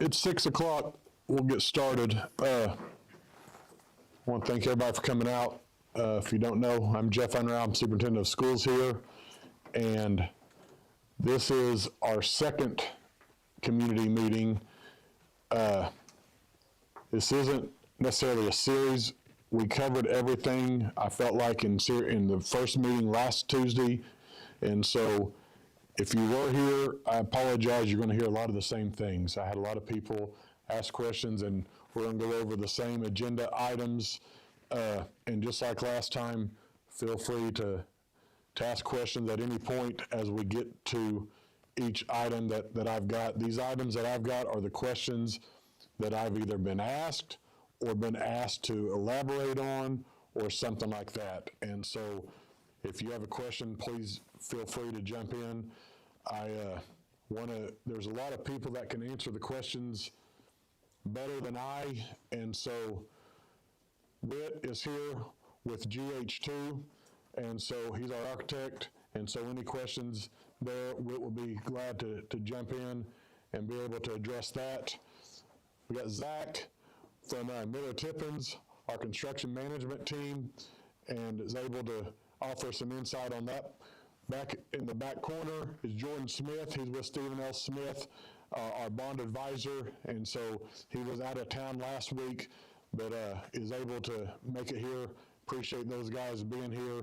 It's 6 o'clock. We'll get started. I want to thank everybody for coming out. If you don't know, I'm Jeff Unruh. I'm Superintendent of Schools here. And this is our second community meeting. This isn't necessarily a series. We covered everything, I felt like, in the first meeting last Tuesday. And so if you were here, I apologize. You're going to hear a lot of the same things. I had a lot of people ask questions, and we're going to go over the same agenda items. And just like last time, feel free to ask questions at any point as we get to each item that I've got. These items that I've got are the questions that I've either been asked or been asked to elaborate on or something like that. And so if you have a question, please feel free to jump in. There's a lot of people that can answer the questions better than I, and so Whit is here with GH2, and so he's our architect, and so any questions there, Whit will be glad to jump in and be able to address that. We got Zach from Miller Tippins, our construction management team, and is able to offer some insight on that. Back in the back corner is Jordan Smith. He's with Stephen L. Smith, our bond advisor, and so he was out of town last week, but is able to make it here. Appreciate those guys being here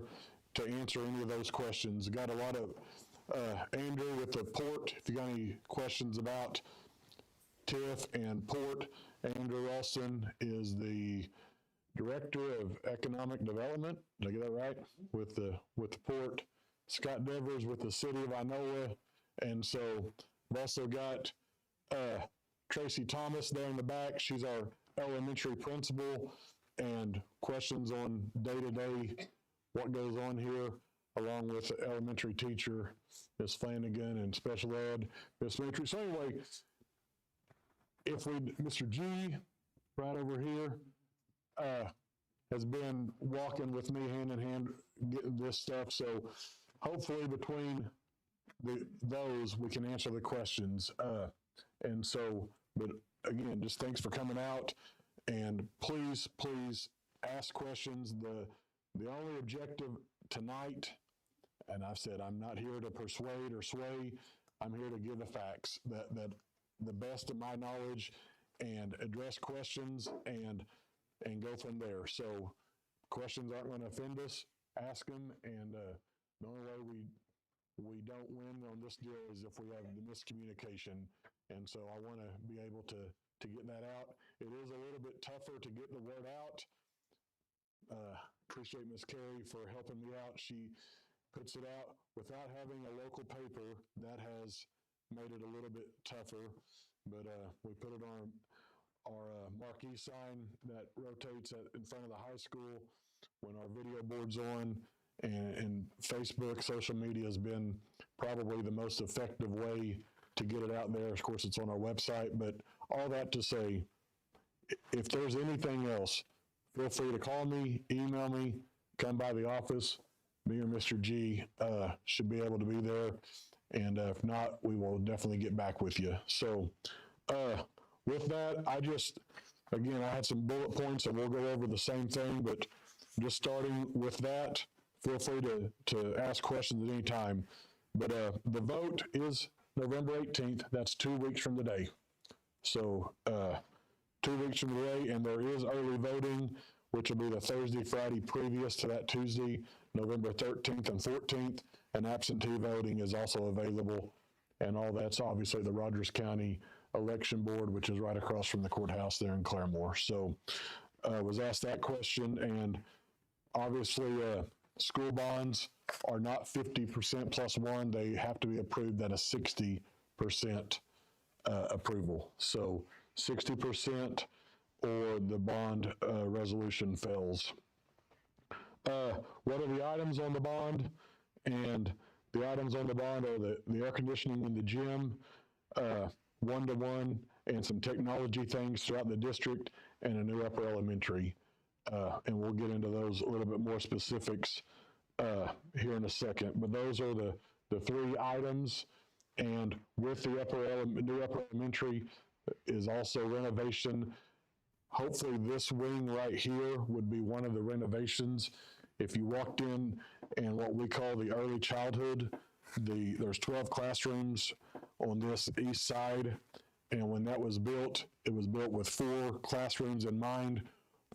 to answer any of those questions. Got a lot of Andrew with the port. If you got any questions about TIF and port, Andrew Ralston is the Director of Economic Development. Did I get that right? With the port. Scott Devers with the City of Inola. And so we've also got Tracy Thomas there in the back. She's our elementary principal, and questions on day-to-day what goes on here, along with the elementary teacher, Ms. Flanagan, and special ed, Ms. Mitri. So anyway, Mr. G, right over here, has been walking with me hand in hand getting this stuff. So hopefully between those, we can answer the questions. And so, but again, just thanks for coming out, and please ask questions. The only objective tonight, and I've said I'm not here to persuade or sway, I'm here to give the facts that the best of my knowledge, and address questions and go from there. So questions aren't going to offend us, ask them, and the only way we don't win on this deal is if we have the miscommunication. And so I want to be able to get that out. It is a little bit tougher to get the word out. Appreciate Ms. Carey for helping me out. She puts it out without having a local paper. That has made it a little bit tougher, but we put it on our marquee sign that rotates in front of the high school when our video board's on, and Facebook, social media has been probably the most effective way to get it out there. Of course, it's on our website, but all that to say, if there's anything else, feel free to call me, email me, come by the office. Me or Mr. G should be able to be there. And if not, we will definitely get back with you. So with that, I had some bullet points, and we'll go over the same thing, but just starting with that, feel free to ask questions at any time. But the vote is November 18th. That's 2 weeks from today. So 2 weeks from today, and there is early voting, which will be the Thursday, Friday previous to that Tuesday, November 13th and 14th, and absentee voting is also available. And all that's obviously the Rogers County Election Board, which is right across from the courthouse there in Claremore. So was asked that question, and obviously school bonds are not 50% plus one. They have to be approved at a 60% approval. So 60% or the bond resolution fails. What are the items on the bond? And the items on the bond are the air conditioning in the gym, one-to-one, and some technology things throughout the district, and a new upper elementary. And we'll get into those a little bit more specifics here in a second. But those are the three items. And with the new upper elementary, is also renovation. Hopefully this wing right here would be one of the renovations. If you walked in what we call the early childhood, there's 12 classrooms on this east side. And when that was built, it was built with 4 classrooms in mind,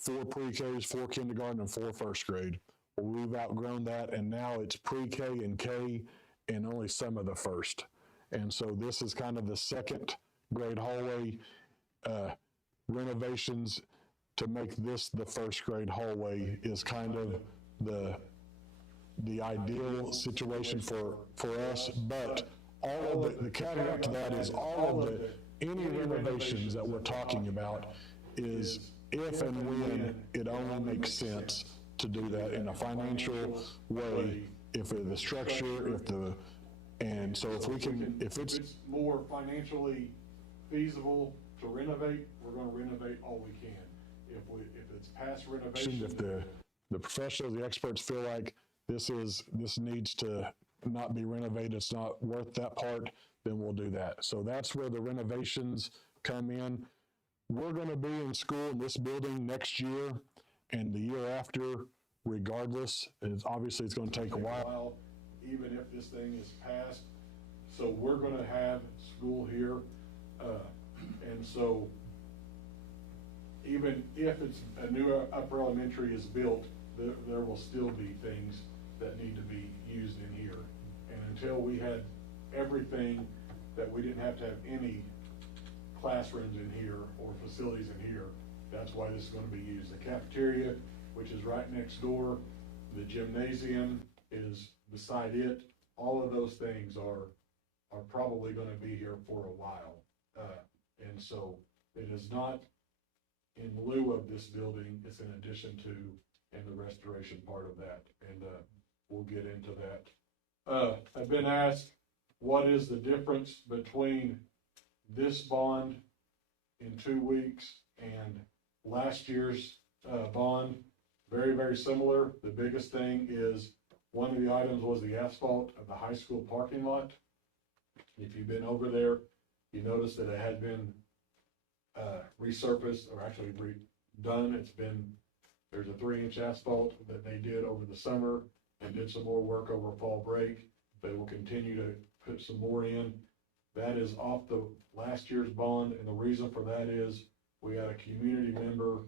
4 pre-Ks, 4 kindergarten, and 4 first grade. Well, we've outgrown that, and now it's pre-K and K and only some of the first. And so this is kind of the second grade hallway renovations to make this the first grade hallway is kind of the ideal situation for us. But all of the caveat to that is all of any renovations that we're talking about is if and when it only makes sense to do that in a financial way, if the structure, and so if it's more financially feasible to renovate, we're gonna renovate all we can. If it's past renovation. If the professionals, the experts feel like this needs to not be renovated, it's not worth that part, then we'll do that. So that's where the renovations come in. We're gonna be in school in this building next year and the year after, regardless. Obviously it's gonna take a while. Even if this thing is passed. So we're gonna have school here. And so even if it's a new upper elementary is built, there will still be things that need to be used in here. And until we had everything, that we didn't have to have any classrooms in here or facilities in here, that's why this is gonna be used. The cafeteria, which is right next door, the gymnasium is beside it. All of those things are probably gonna be here for a while. And so it is not in lieu of this building, it's in addition to, and the restoration part of that. And we'll get into that. I've been asked, what is the difference between this bond in 2 weeks and last year's bond? Very, very similar. The biggest thing is one of the items was the asphalt of the high school parking lot. If you've been over there, you notice that it had been resurfaced, or actually redone. There's a 3-inch asphalt that they did over the summer and did some more work over fall break. They will continue to put some more in. That is off the last year's bond, and the reason for that is we had a community member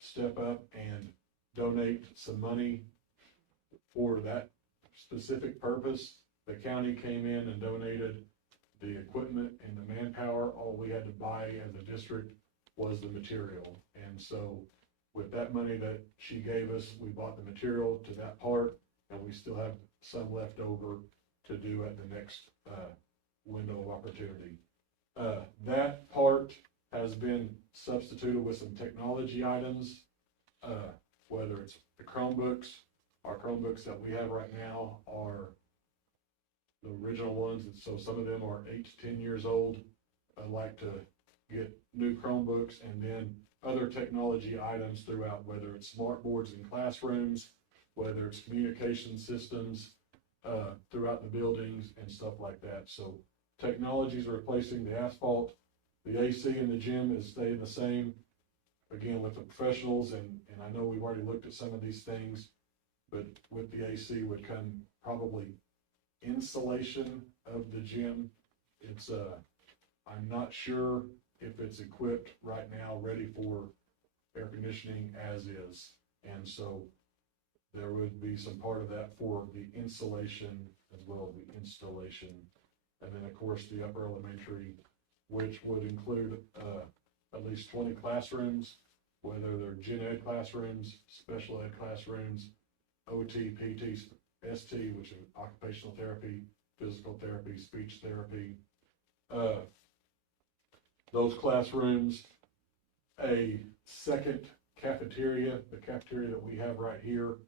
step up and donate some money for that specific purpose. The county came in and donated the equipment and the manpower. All we had to buy as a district was the material. And so with that money that she gave us, we bought the material to that part, and we still have some left over to do at the next window of opportunity. That part has been substituted with some technology items, whether it's the Chromebooks. Our Chromebooks that we have right now are the original ones, and so some of them are 8 to 10 years old. I'd like to get new Chromebooks, and then other technology items throughout, whether it's smart boards in classrooms, whether it's communication systems throughout the buildings and stuff like that. So technologies are replacing the asphalt. The AC in the gym is staying the same. Again, with the professionals, and I know we've already looked at some of these things, but with the AC would come probably insulation of the gym. It's I'm not sure if it's equipped right now, ready for air conditioning as is. And so there would be some part of that for the insulation as well as the installation. And then of course the upper elementary, which would include at least 20 classrooms, whether they're gen ed classrooms, special ed classrooms, OT, PT, ST, which is occupational therapy, physical therapy, speech therapy. Those classrooms, a second cafeteria, the cafeteria that we have right here,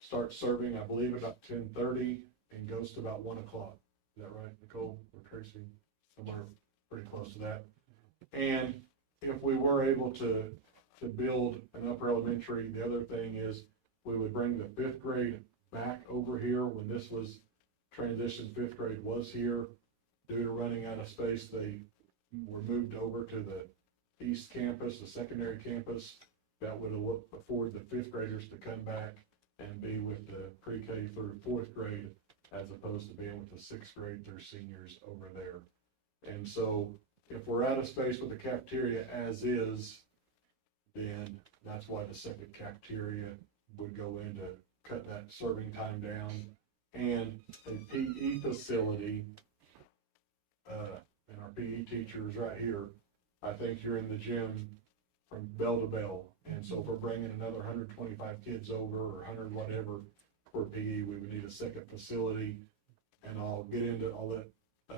starts serving, I believe, about 10:30 and goes to about 1 o'clock. Is that right, Nicole or Tracy? Somewhere pretty close to that. And if we were able to build an upper elementary, the other thing is we would bring the 5th grade back over here. When this was transitioned, 5th grade was here. due to running out of space, they were moved over to the east campus, the secondary campus. That would afford the fifth graders to come back and be with the pre-K through fourth grade, as opposed to being with the sixth grade through seniors over there. And so if we're out of space with the cafeteria as is, then that's why the second cafeteria would go in to cut that serving time down. And a PE facility, and our PE teacher is right here. I think you're in the gym from bell to bell. And so if we're bringing another 125 kids over, or 100 whatever for PE, we would need a second facility. And I'll let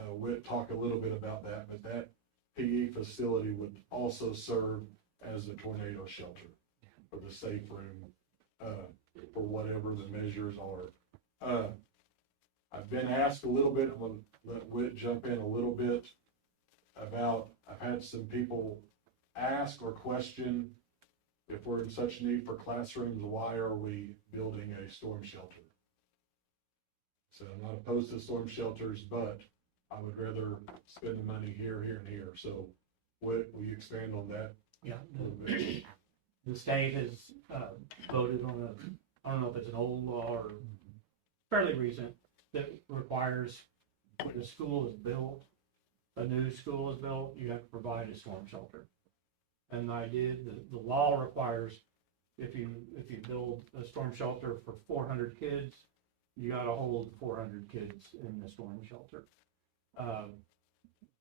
Whit talk a little bit about that, but that PE facility would also serve as a tornado shelter for the safe room, for whatever the measures are. I've been asked a little bit, I'm gonna let Whit jump in a little bit about, I've had some people ask or question, if we're in such need for classrooms, why are we building a storm shelter? So I'm not opposed to storm shelters, but I would rather spend the money here, here, and here. So Whit, will you expand on that? Yeah, the state has voted on I don't know if it's an old law or fairly recent, that requires when a school is built, a new school is built, you have to provide a storm shelter. And the law requires if you build a storm shelter for 400 kids, you got to hold 400 kids in the storm shelter.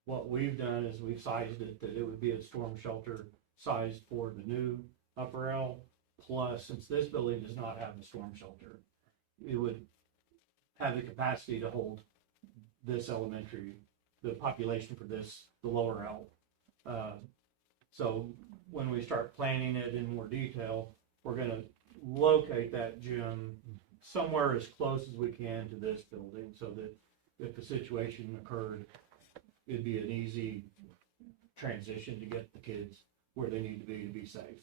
What we've done is we've sized it that it would be a storm shelter sized for the new upper L, plus since this building does not have a storm shelter, it would have the capacity to hold this elementary, the population for this, the lower L. So when we start planning it in more detail, we're going to locate that gym somewhere as close as we can to this building, so that if a situation occurred, it'd be an easy transition to get the kids where they need to be safe.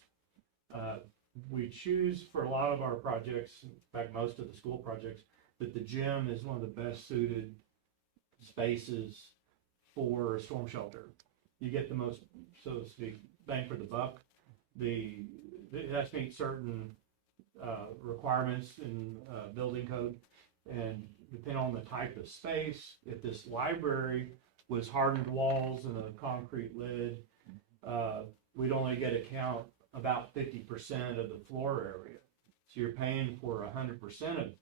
We choose for a lot of our projects, in fact, most of the school projects, that the gym is one of the best suited spaces for a storm shelter. You get the most, so to speak, bang for the buck. It has to meet certain requirements in building code, and depending on the type of space, if this library was hardened walls and a concrete lid, we'd only get a count about 50% of the floor area. So you're paying for 100% of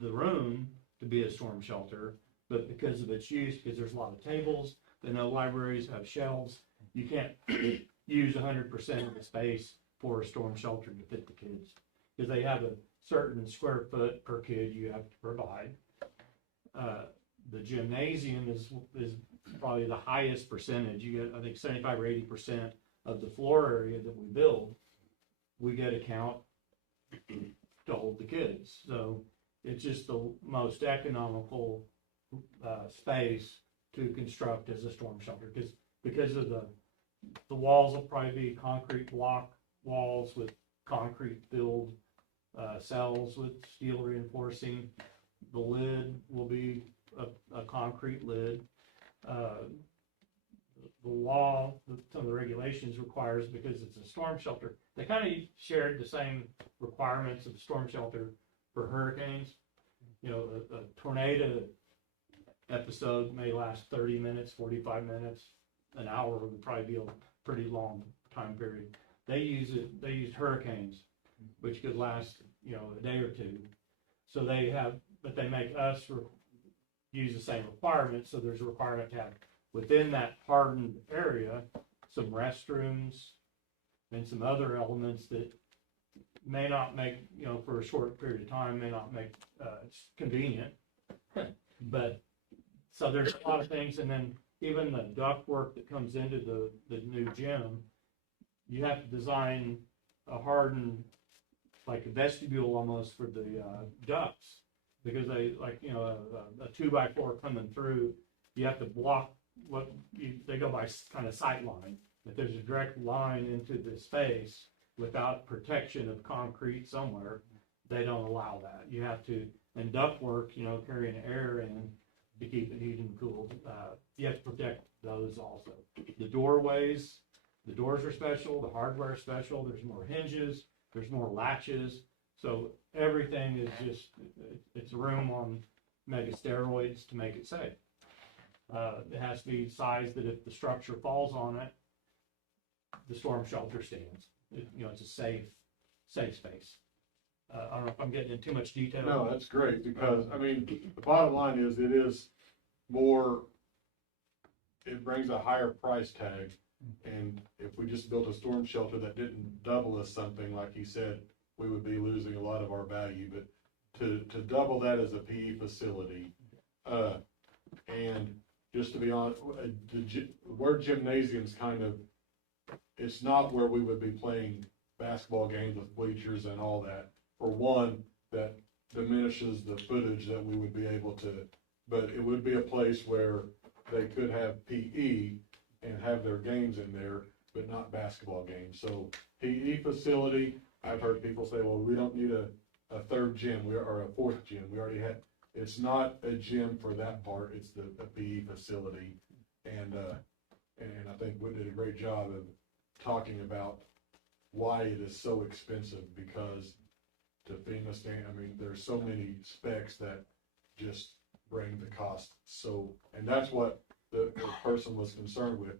the room to be a storm shelter, but because of its use, because there's a lot of tables, I know libraries have shelves, you can't use 100% of the space for a storm shelter to fit the kids, because they have a certain square foot per kid you have to provide. The gymnasium is probably the highest percentage. You get, I think, 75 or 80% of the floor area that we build, we get a count to hold the kids. So it's just the most economical space to construct as a storm shelter, because of the walls will probably be concrete block walls with concrete filled cells with steel reinforcing. The lid will be a concrete lid. The law, some of the regulations requires, because it's a storm shelter, they kind of shared the same requirements of the storm shelter for hurricanes. You know, a tornado episode may last 30 minutes, 45 minutes, an hour would probably be a pretty long time period. They used hurricanes, which could last, you know, a day or two. So but they make us use the same requirements. So there's a requirement to have within that hardened area some restrooms and some other elements that may not make, you know, for a short period of time, may not make it's convenient. But so there's a lot of things, and then even the ductwork that comes into the new gym, you have to design a hardened, like a vestibule almost for the ducts, because they, like, you know, a 2x4 coming through, you have to block they go by kind of sight line. If there's a direct line into the space without protection of concrete somewhere, they don't allow that. You have to, and ductwork, you know, carrying air in, to keep it heated and cooled. You have to protect those also. The doorways, the doors are special, the hardware is special, there's more hinges, there's more latches. So everything is just, it's a room on mega steroids to make it safe. It has to be sized that if the structure falls on it, the storm shelter stands. It's a safe space. I don't know if I'm getting into too much detail. No, that's great, because, I mean, the bottom line is, it is more, it brings a higher price tag. And if we just built a storm shelter that didn't double us something, like he said, we would be losing a lot of our value. But to double that as a PE facility, and just to be honest, the word gymnasium's kind of, it's not where we would be playing basketball games with bleachers and all that. For one, that diminishes the footage that we would be able to, but it would be a place where they could have PE and have their games in there, but not basketball games. So PE facility, I've heard people say, well, we don't need a third gym, or a fourth gym. We already had, it's not a gym for that part, it's a PE facility. And I think we did a great job of talking about why it is so expensive, because to FEMA stand, I mean, there's so many specs that just bring the cost. So, and that's what the person was concerned with.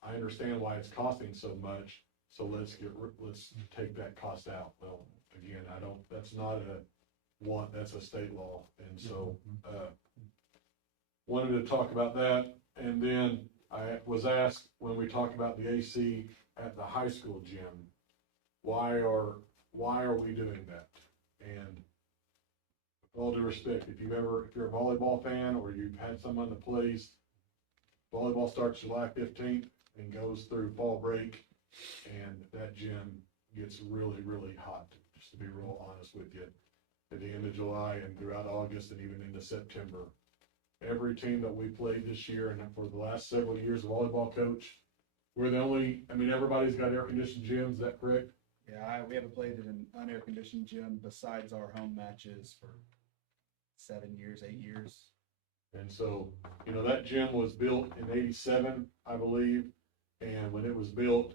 I understand why it's costing so much, so let's take that cost out. Well, again, that's not that's a state law. And so, wanted to talk about that. And then I was asked, when we talked about the AC at the high school gym, why are we doing that? And with all due respect, if you're a volleyball fan, or you've had someone that plays, volleyball starts July 15th and goes through fall break, and that gym gets really, really hot, just to be real honest with you, at the end of July and throughout August and even into September. Every team that we played this year, and for the last several years, the volleyball coach, we're the only, I mean, everybody's got air-conditioned gyms, is that correct? Yeah, we haven't played in an unair-conditioned gym besides our home matches for 7 years, 8 years. And so, that gym was built in '87, I believe, and when it was built,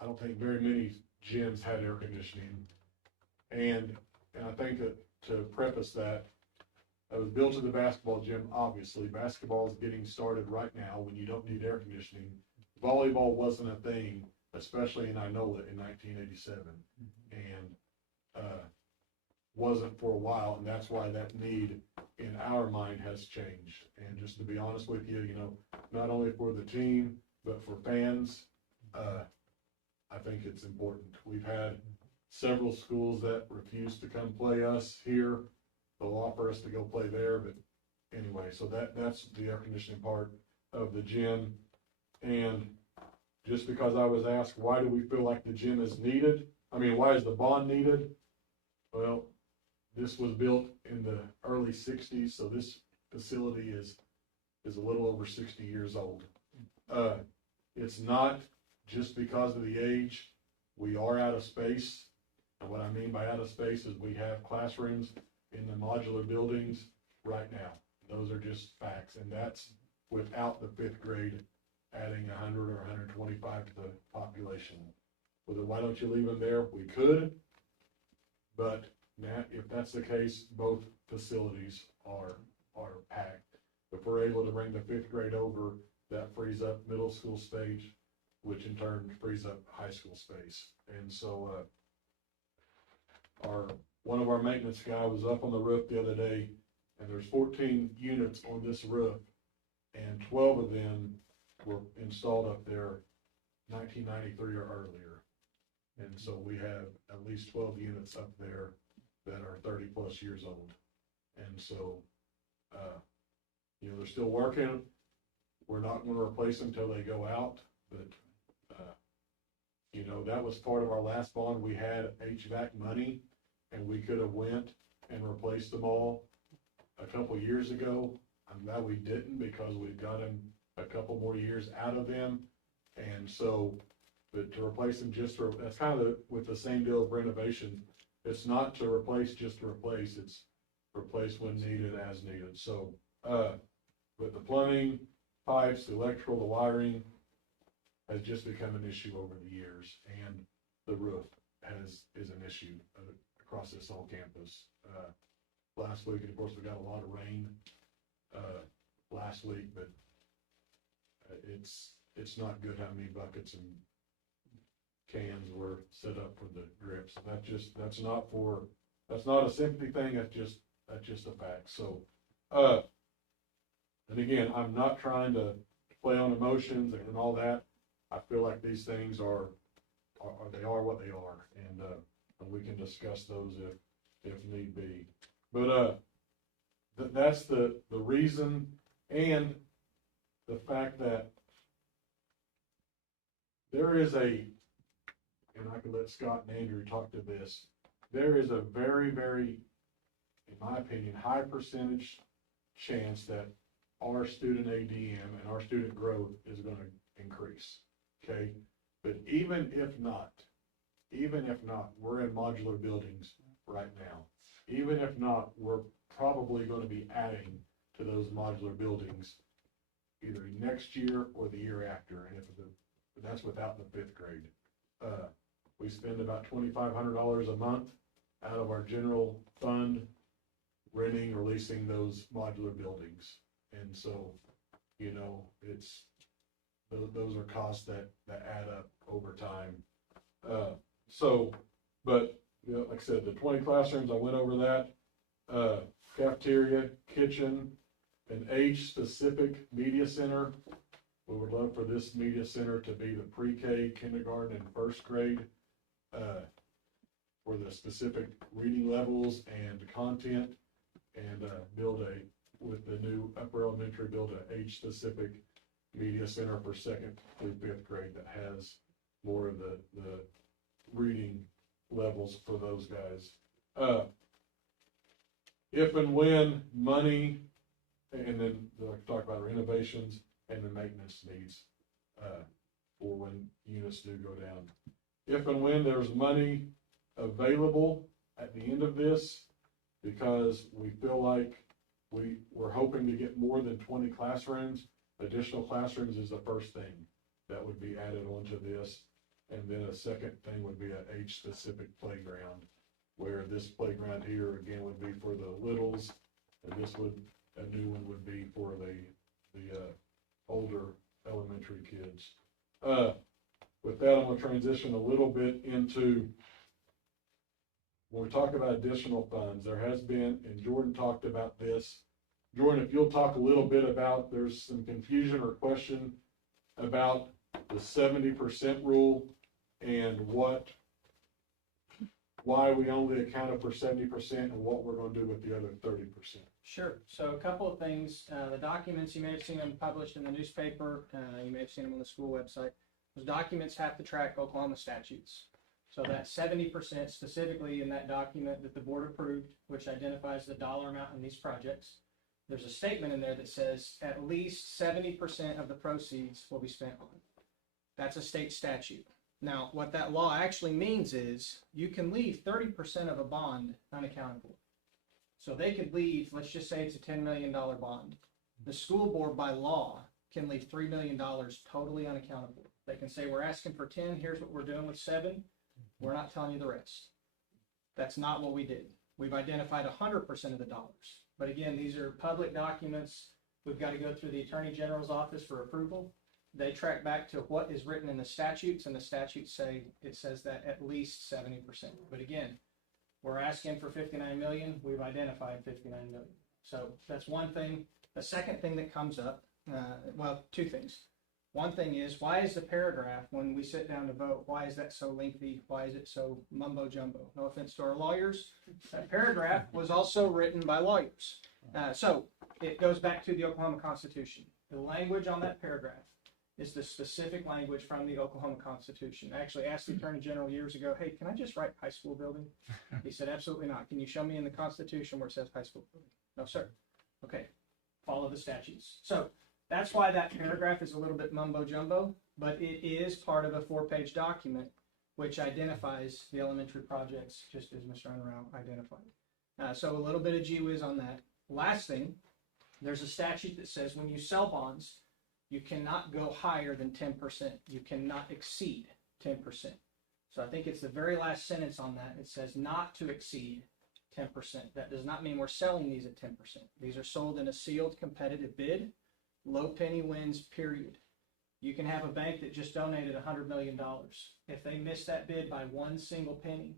I don't think very many gyms had air conditioning. And I think that, to preface that, it was built to the basketball gym. Obviously, basketball is getting started right now when you don't need air conditioning. Volleyball wasn't a thing, especially in Inola in 1987, and wasn't for a while, and that's why that need in our mind has changed. And just to be honest with you, not only for the team, but for fans, I think it's important. We've had several schools that refuse to come play us here. They'll offer us to go play there, but anyway, so that's the air conditioning part of the gym. And just because I was asked, why do we feel like the gym is needed? I mean, why is the bond needed? Well, this was built in the early '60s, so this facility is a little over 60 years old. It's not just because of the age. We are out of space, and what I mean by out of space is we have classrooms in the modular buildings right now. Those are just facts, and that's without the 5th grade adding 100 or 125 to the population. Why don't you leave them there? We could, but Matt, if that's the case, both facilities are packed. If we're able to bring the 5th grade over, that frees up middle school space, which in turn frees up high school space. And so, one of our maintenance guy was up on the roof the other day, and there's 14 units on this roof, and 12 of them were installed up there 1993 or earlier. And so we have at least 12 units up there that are 30 plus years old. And so, they're still working. We're not going to replace them until they go out, but, that was part of our last bond. We had HVAC money, and we could have went and replaced them all a couple years ago. I'm glad we didn't, because we've got them a couple more years out of them. And so, but to replace them that's kind of with the same deal of renovation. It's not to replace just to replace. It's replace when needed as needed. So, with the plumbing, pipes, the electrical, the wiring has just become an issue over the years, and the roof is an issue across this whole campus. Last week, and of course, we got a lot of rain, last week, but it's not good how many buckets and cans were set up for the drips. That's not a sympathy thing, that's just a fact. So, and again, I'm not trying to play on emotions and all that. I feel like these things are what they are, and we can discuss those if need be. But that's the reason, and the fact that there is and I can let Scott and Andrew talk to this, there is a very, very, in my opinion, high percentage chance that our student ADM and our student growth is going to increase, okay? But even if not, we're in modular buildings right now. Even if not, we're probably going to be adding to those modular buildings either next year or the year after, and that's without the 5th grade. We spend about $2,500 a month out of our general fund renting or leasing those modular buildings. And so, it's, those are costs that add up over time. But like I said, the 20 classrooms, I went over that. Cafeteria, kitchen, an age-specific media center. We would love for this media center to be the pre-K, kindergarten, and 1st grade, for the specific reading levels and content, and with the new upper elementary, build an age-specific media center for 2nd through 5th grade that has more of the reading levels for those guys. If and when money, and then talk about renovations and the maintenance needs for when units do go down. If and when there's money available at the end of this, because we feel like we're hoping to get more than 20 classrooms, additional classrooms is the first thing that would be added onto this. And then a second thing would be an age-specific playground, where this playground here, again, would be for the littles, and a new one would be for the older elementary kids. With that, I'm going to transition a little bit into, when we talk about additional funds, there has been, and Jordan talked about this. Jordan, if you'll talk a little bit about, there's some confusion or question about the 70% rule and why we only accounted for 70% and what we're going to do with the other 30%. Sure. So a couple of things. The documents, you may have seen them published in the newspaper. You may have seen them on the school website. Those documents have to track Oklahoma statutes. So that 70% specifically in that document that the board approved, which identifies the dollar amount in these projects, there's a statement in there that says at least 70% of the proceeds will be spent on. That's a state statute. Now, what that law actually means is you can leave 30% of a bond unaccountable. So they could leave, let's just say it's a $10 million bond. The school board by law can leave $3 million totally unaccountable. They can say, we're asking for 10, here's what we're doing with 7. We're not telling you the rest. That's not what we did. We've identified 100% of the dollars. But again, these are public documents. We've got to go through the Attorney General's office for approval. They track back to what is written in the statutes, and the statutes says that at least 70%. But again, we're asking for 59 million. We've identified 59 million. So that's one thing. The second thing that comes up, well, two things. One thing is, why is the paragraph, when we sit down to vote, why is that so lengthy? Why is it so mumbo jumbo? No offense to our lawyers. That paragraph was also written by lawyers. So it goes back to the Oklahoma Constitution. The language on that paragraph is the specific language from the Oklahoma Constitution. I actually asked the Attorney General years ago, hey, can I just write high school building? He said, absolutely not. Can you show me in the Constitution where it says high school building? No, sir. Okay, follow the statutes. So that's why that paragraph is a little bit mumbo jumbo, but it is part of a 4-page document which identifies the elementary projects, just as Mr. Unround identified. So a little bit of gee whiz on that. Last thing, there's a statute that says when you sell bonds, you cannot go higher than 10%. You cannot exceed 10%. So I think it's the very last sentence on that. It says not to exceed 10%. That does not mean we're selling these at 10%. These are sold in a sealed competitive bid. Low penny wins, period. You can have a bank that just donated $100 million. If they miss that bid by one single penny,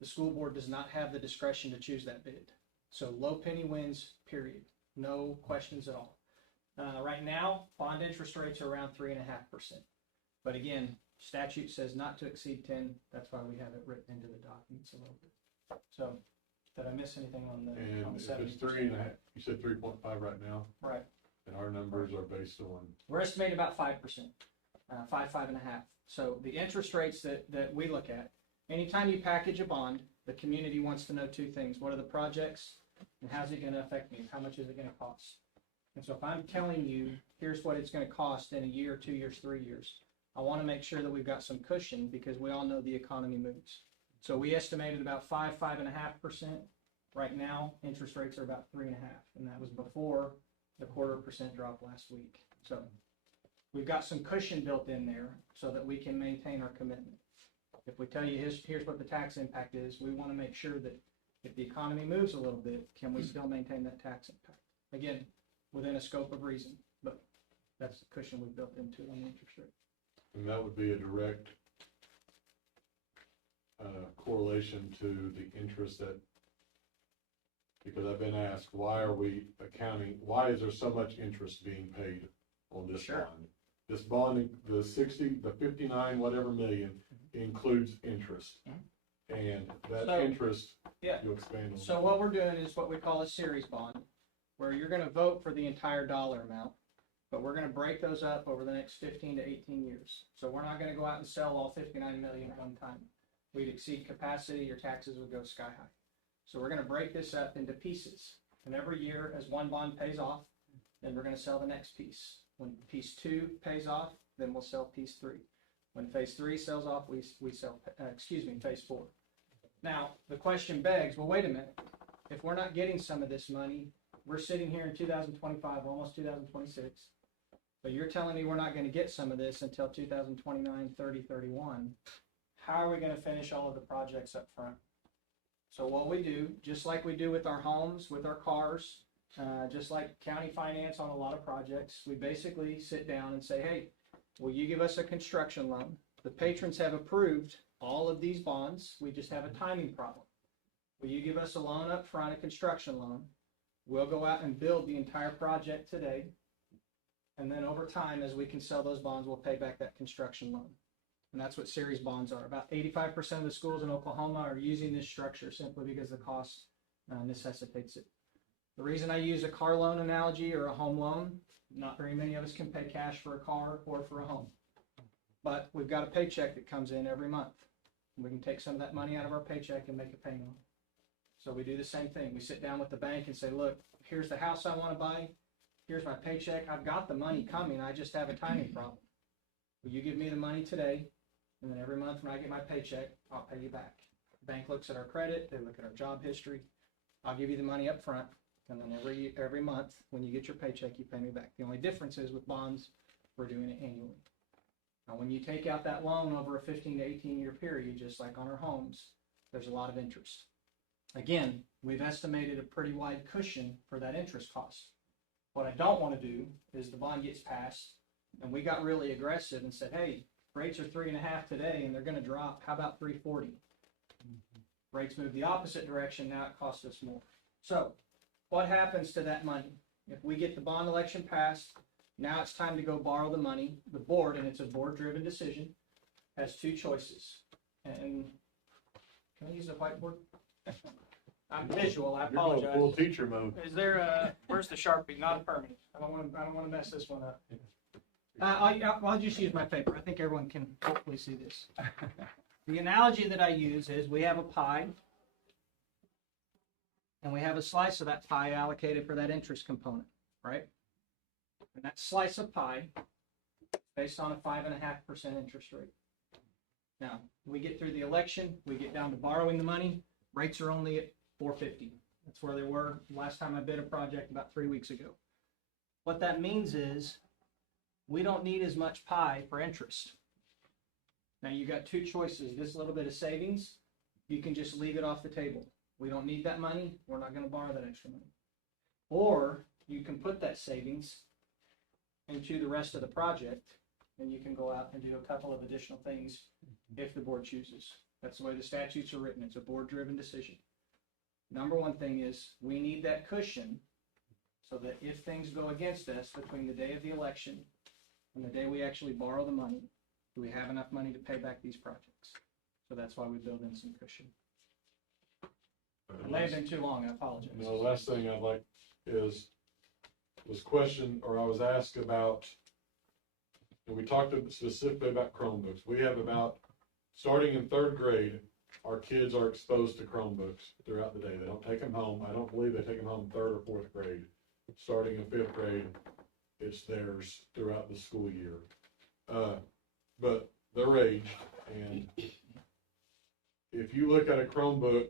the school board does not have the discretion to choose that bid. So low penny wins, period. No questions at all. Right now, bond interest rates are around 3.5%. But again, statute says not to exceed 10. That's why we have it written into the documents a little bit. So, did I miss anything on the And if 70%? it's 3.5, you said 3.5 right now, Right. and our numbers are based on, We're estimating about 5%, 5.5. So the interest rates that we look at, anytime you package a bond, the community wants to know two things. What are the projects and how's it going to affect me? How much is it going to cost? And so if I'm telling you, here's what it's going to cost in a year, 2 years, 3 years, I want to make sure that we've got some cushion because we all know the economy moves. So we estimated about 5.5%. Right now, interest rates are about 3.5%, and that was before the 0.25% drop last week. So we've got some cushion built in there so that we can maintain our commitment. If we tell you here's what the tax impact is, we want to make sure that if the economy moves a little bit, can we still maintain that tax impact? Again, within a scope of reason, but that's the cushion we've built into on the interest rate. and that would be a direct correlation to the interest that, because I've been asked, why is there so much interest being paid on this Sure. bond? This bond, the 59 whatever million includes interest. And that So, interest, yeah. you'll expand on. So what we're doing is what we call a series bond, where you're going to vote for the entire dollar amount, but we're going to break those up over the next 15 to 18 years. So we're not going to go out and sell all 59 million at one time. We'd exceed capacity, your taxes would go sky high. So we're going to break this up into pieces. And every year, as one bond pays off, then we're going to sell the next piece. When piece 2 pays off, then we'll sell piece 3. When phase 3 sells off, we sell, phase 4. Now, the question begs, well, wait a minute. If we're not getting some of this money, we're sitting here in 2025, almost 2026, but you're telling me we're not going to get some of this until 2029, 30, 31. How are we going to finish all of the projects up front? So what we do, just like we do with our homes, with our cars, just like county finance on a lot of projects, we basically sit down and say, hey, will you give us a construction loan? The patrons have approved all of these bonds. We just have a timing problem. Will you give us a loan up front, a construction loan? We'll go out and build the entire project today. And then over time, as we can sell those bonds, we'll pay back that construction loan. And that's what series bonds are. About 85% of the schools in Oklahoma are using this structure simply because the cost necessitates it. The reason I use a car loan analogy or a home loan, not very many of us can pay cash for a car or for a home. But we've got a paycheck that comes in every month. We can take some of that money out of our paycheck and make a payment on it. So we do the same thing. We sit down with the bank and say, look, here's the house I want to buy. Here's my paycheck. I've got the money coming. I just have a timing problem. Will you give me the money today? And then every month when I get my paycheck, I'll pay you back. The bank looks at our credit. They look at our job history. I'll give you the money up front. And then every month when you get your paycheck, you pay me back. The only difference is with bonds, we're doing it annually. Now, when you take out that loan over a 15 to 18 year period, just like on our homes, there's a lot of interest. Again, we've estimated a pretty wide cushion for that interest cost. What I don't want to do is the bond gets passed and we got really aggressive and said, hey, rates are 3.5 today and they're going to drop. How about 3.40? Rates move the opposite direction. Now it costs us more. So what happens to that money? If we get the bond election passed, now it's time to go borrow the money. The board, and it's a board-driven decision, has two choices. And can I use a whiteboard? I'm visual. I You're going apologize. full teacher mode. Is there where's the Sharpie? Not a permanent. I don't want to mess this one up. I'll just use my paper. I think everyone can hopefully see this. The analogy that I use is we have a pie, and we have a slice of that pie allocated for that interest component, right? And that slice of pie based on a 5.5% interest rate. Now, we get through the election, we get down to borrowing the money, rates are only at 4.50. That's where they were last time I bid a project about 3 weeks ago. What that means is we don't need as much pie for interest. Now you got two choices. This little bit of savings, you can just leave it off the table. We don't need that money. We're not going to borrow that extra money. Or you can put that savings into the rest of the project, and you can go out and do a couple of additional things if the board chooses. That's the way the statutes are written. It's a board-driven decision. Number one thing is we need that cushion so that if things go against us between the day of the election and the day we actually borrow the money, do we have enough money to pay back these projects? So that's why we build in some cushion. It may have been too long, I apologize. No, last thing I'd like is, was questioned, or I was asked about, and we talked specifically about Chromebooks. We have about, starting in 3rd grade, our kids are exposed to Chromebooks throughout the day. They don't take them home. I don't believe they take them home 3rd or 4th grade. Starting in 5th grade, it's theirs throughout the school year. But they're aged, and if you look at a Chromebook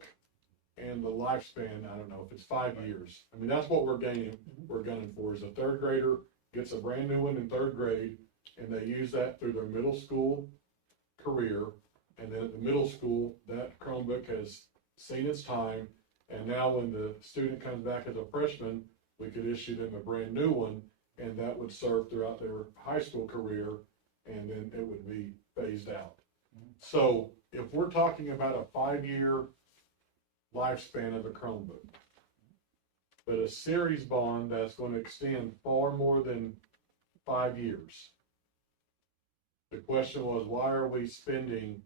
and the lifespan, I don't know, if it's 5 years, I mean, that's what we're gunning for, is a 3rd grader gets a brand new one in 3rd grade, and they use that through their middle school career, and then at the middle school, that Chromebook has seen its time, and now when the student comes back as a freshman, we could issue them a brand new one, and that would serve throughout their high school career, and then it would be phased out. So if we're talking about a 5-year lifespan of a Chromebook, but a series bond that's going to extend far more than 5 years. The question was, why are we spending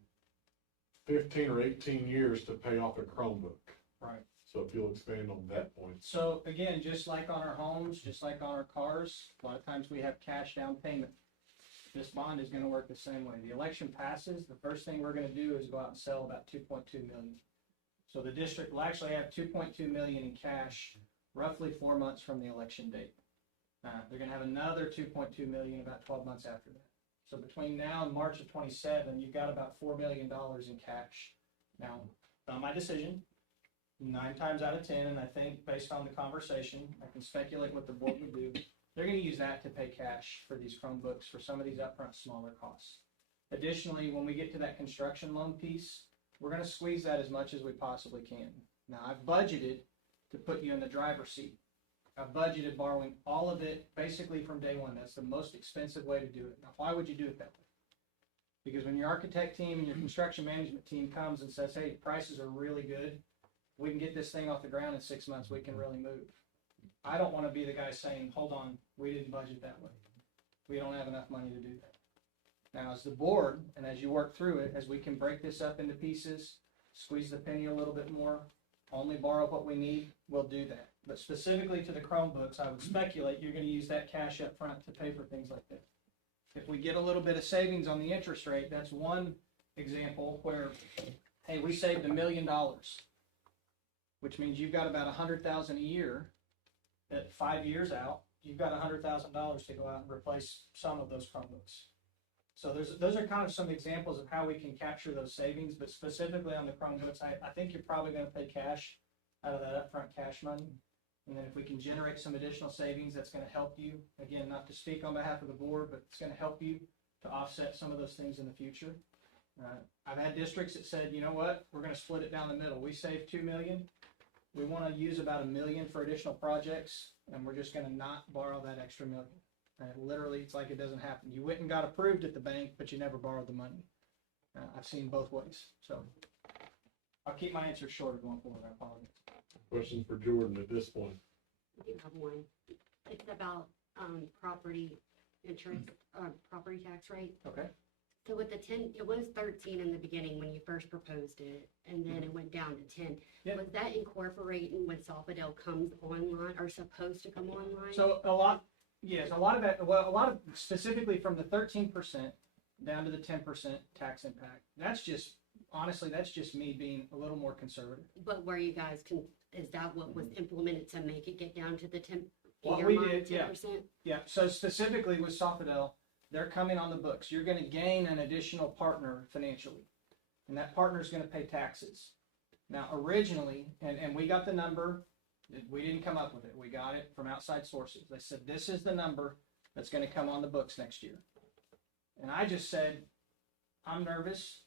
15 or 18 years to pay off a Chromebook? Right. So if you'll expand on that point. So again, just like on our homes, just like on our cars, a lot of times we have cash down payment. This bond is going to work the same way. The election passes, the first thing we're going to do is go out and sell about 2.2 million. So the district will actually have 2.2 million in cash roughly 4 months from the election date. They're going to have another 2.2 million about 12 months after that. So between now and March of 27, you've got about $4 million in cash. Now, not my decision. 9 times out of 10, and I think based on the conversation, I can speculate what the board would do. They're going to use that to pay cash for these Chromebooks for some of these upfront smaller costs. Additionally, when we get to that construction loan piece, we're going to squeeze that as much as we possibly can. Now, I've budgeted to put you in the driver's seat. I've budgeted borrowing all of it basically from day one. That's the most expensive way to do it. Now, why would you do it that way? Because when your architect team and your construction management team comes and says, hey, prices are really good, we can get this thing off the ground in 6 months, we can really move. I don't want to be the guy saying, hold on, we didn't budget that way. We don't have enough money to do that. Now, as the board, and as you work through it, as we can break this up into pieces, squeeze the penny a little bit more, only borrow what we need, we'll do that. But specifically to the Chromebooks, I would speculate you're going to use that cash up front to pay for things like that. If we get a little bit of savings on the interest rate, that's one example where, hey, we saved $1 million, which means you've got about $100,000 a year. At 5 years out, you've got $100,000 to go out and replace some of those Chromebooks. So those are kind of some examples of how we can capture those savings, but specifically on the Chromebooks, I think you're probably going to pay cash out of that upfront cash money. And then if we can generate some additional savings, that's going to help you. Again, not to speak on behalf of the board, but it's going to help you to offset some of those things in the future. I've had districts that said, you know what, we're going to split it down the middle. We saved $2 million. We want to use about $1 million for additional projects, and we're just going to not borrow that extra $1 million. And literally, it's like it doesn't happen. You went and got approved at the bank, but you never borrowed the money. I've seen both ways. So I'll keep my answers shorter going forward. I apologize. Question for Jordan at this point. I do have one. It's about property insurance, property tax rate. Okay. So with the 10, it was 13 in the beginning when you first proposed it, and then it went down to 10. Yep. Was that incorporating when Soffadale comes online, or supposed to come online? So a lot of that, well, a lot of specifically from the 13% down to the 10% tax impact. That's just, honestly, that's just me being a little more conservative. But where you guys can, is that what was implemented to make it get down to the 10? What we did, yeah. Yeah, so specifically with Soffadale, they're coming on the books. You're going to gain an additional partner financially, and that partner is going to pay taxes. Now, originally, and we got the number, We didn't come up with it. We got it from outside sources. They said, this is the number that's gonna come on the books next year. And I just said, I'm nervous.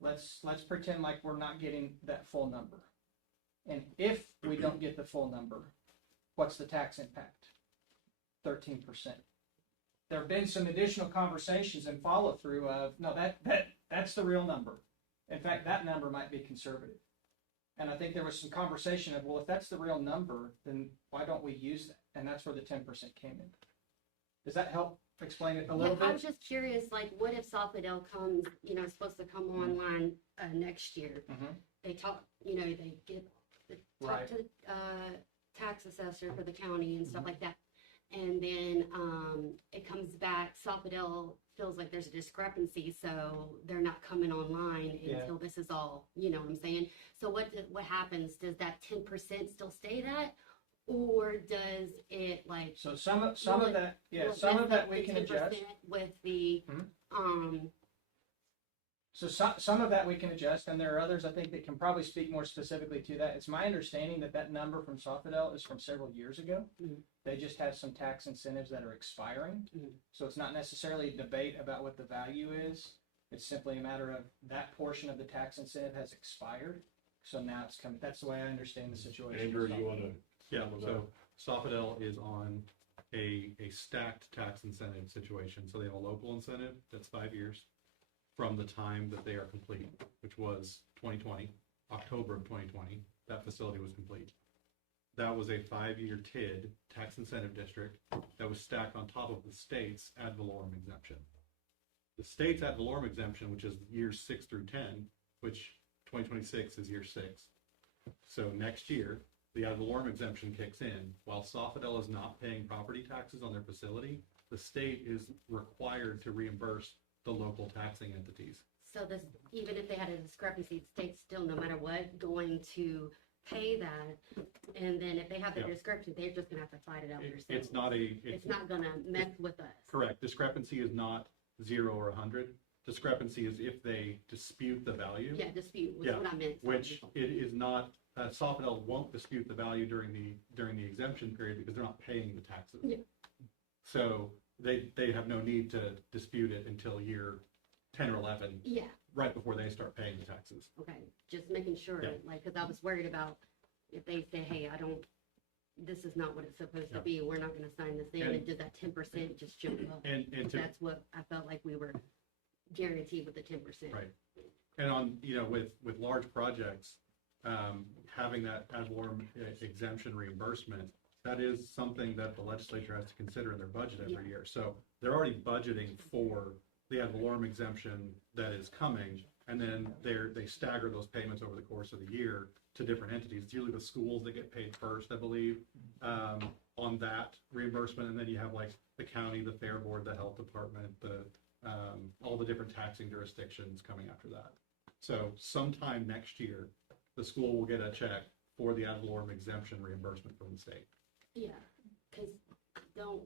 Let's pretend like we're not getting that full number. And if we don't get the full number, what's the tax impact? 13%. There have been some additional conversations and follow through of, no, that's the real number. In fact, that number might be conservative. And I think there was some conversation of, well, if that's the real number, then why don't we use that? And that's where the 10% came in. Does that help explain it a little I bit? was just curious, like, what if Soffit comes, supposed to come online next year? Mhm. They talk, they talk Right. to the tax assessor for the county and stuff like that. And then it comes back, Soffit feels like there's a discrepancy, so they're not coming online Yeah. until this is all, you know what I'm saying? So what happens? Does that 10% still stay that? Or does it like? So some of Will that, yeah, will some of the that we can 10% adjust. with the, So some of that we can adjust, and there are others I think that can probably speak more specifically to that. It's my understanding that that number from Soffit is from several years ago. Mhm. They just have some tax incentives that are expiring. Mhm. So it's not necessarily a debate about what the value is. It's simply a matter of that portion of the tax incentive has expired. So now it's coming. That's the way I understand the situation. Andrew, with you Soffit. wanna? Yeah, so Soffit is on a stacked tax incentive situation. So they have a local incentive that's 5 years from the time that they are complete, which was 2020, October of 2020, that facility was complete. That was a 5-year TID, tax incentive district, that was stacked on top of the state's ad valorem exemption. The state's ad valorem exemption, which is years 6 through 10, which 2026 is year 6. So next year, the ad valorem exemption kicks in. While Soffit is not paying property taxes on their facility, the state is required to reimburse the local taxing entities. so this, even if they had a discrepancy, the state's still, no matter what, going to pay that. And then if they have the Yeah. discrepancy, they're just gonna have to fight it out themselves. It's not a, It's not gonna mess with us. correct. Discrepancy is not 0 or 100. Discrepancy is if they dispute the value. Yeah, dispute was Yeah, what I meant. Which it is not, Soffit won't dispute the value during the exemption period because they're not paying the taxes. Yeah. So they have no need to dispute it until year 10 or 11, Yeah, right before they start paying the taxes. okay, just making sure, Yeah. like, cause I was worried about if they say, hey, this is not what it's supposed to Yeah. be, we're not gonna sign this in, And- and did that 10% just jump up? And to, That's what I felt like we were guaranteed with the 10%. Right. and on, with large projects, having that ad valorem exemption reimbursement, that is something that the legislature has to consider in their budget every year. So they're already budgeting for the ad valorem exemption that is coming, and then they stagger those payments over the course of the year to different entities. It's usually the schools that get paid first, I believe, on that reimbursement, and then you have like the county, the fair board, the health department, all the different taxing jurisdictions coming after that. So sometime next year, the school will get a check for the ad valorem exemption reimbursement from the state. Yeah, because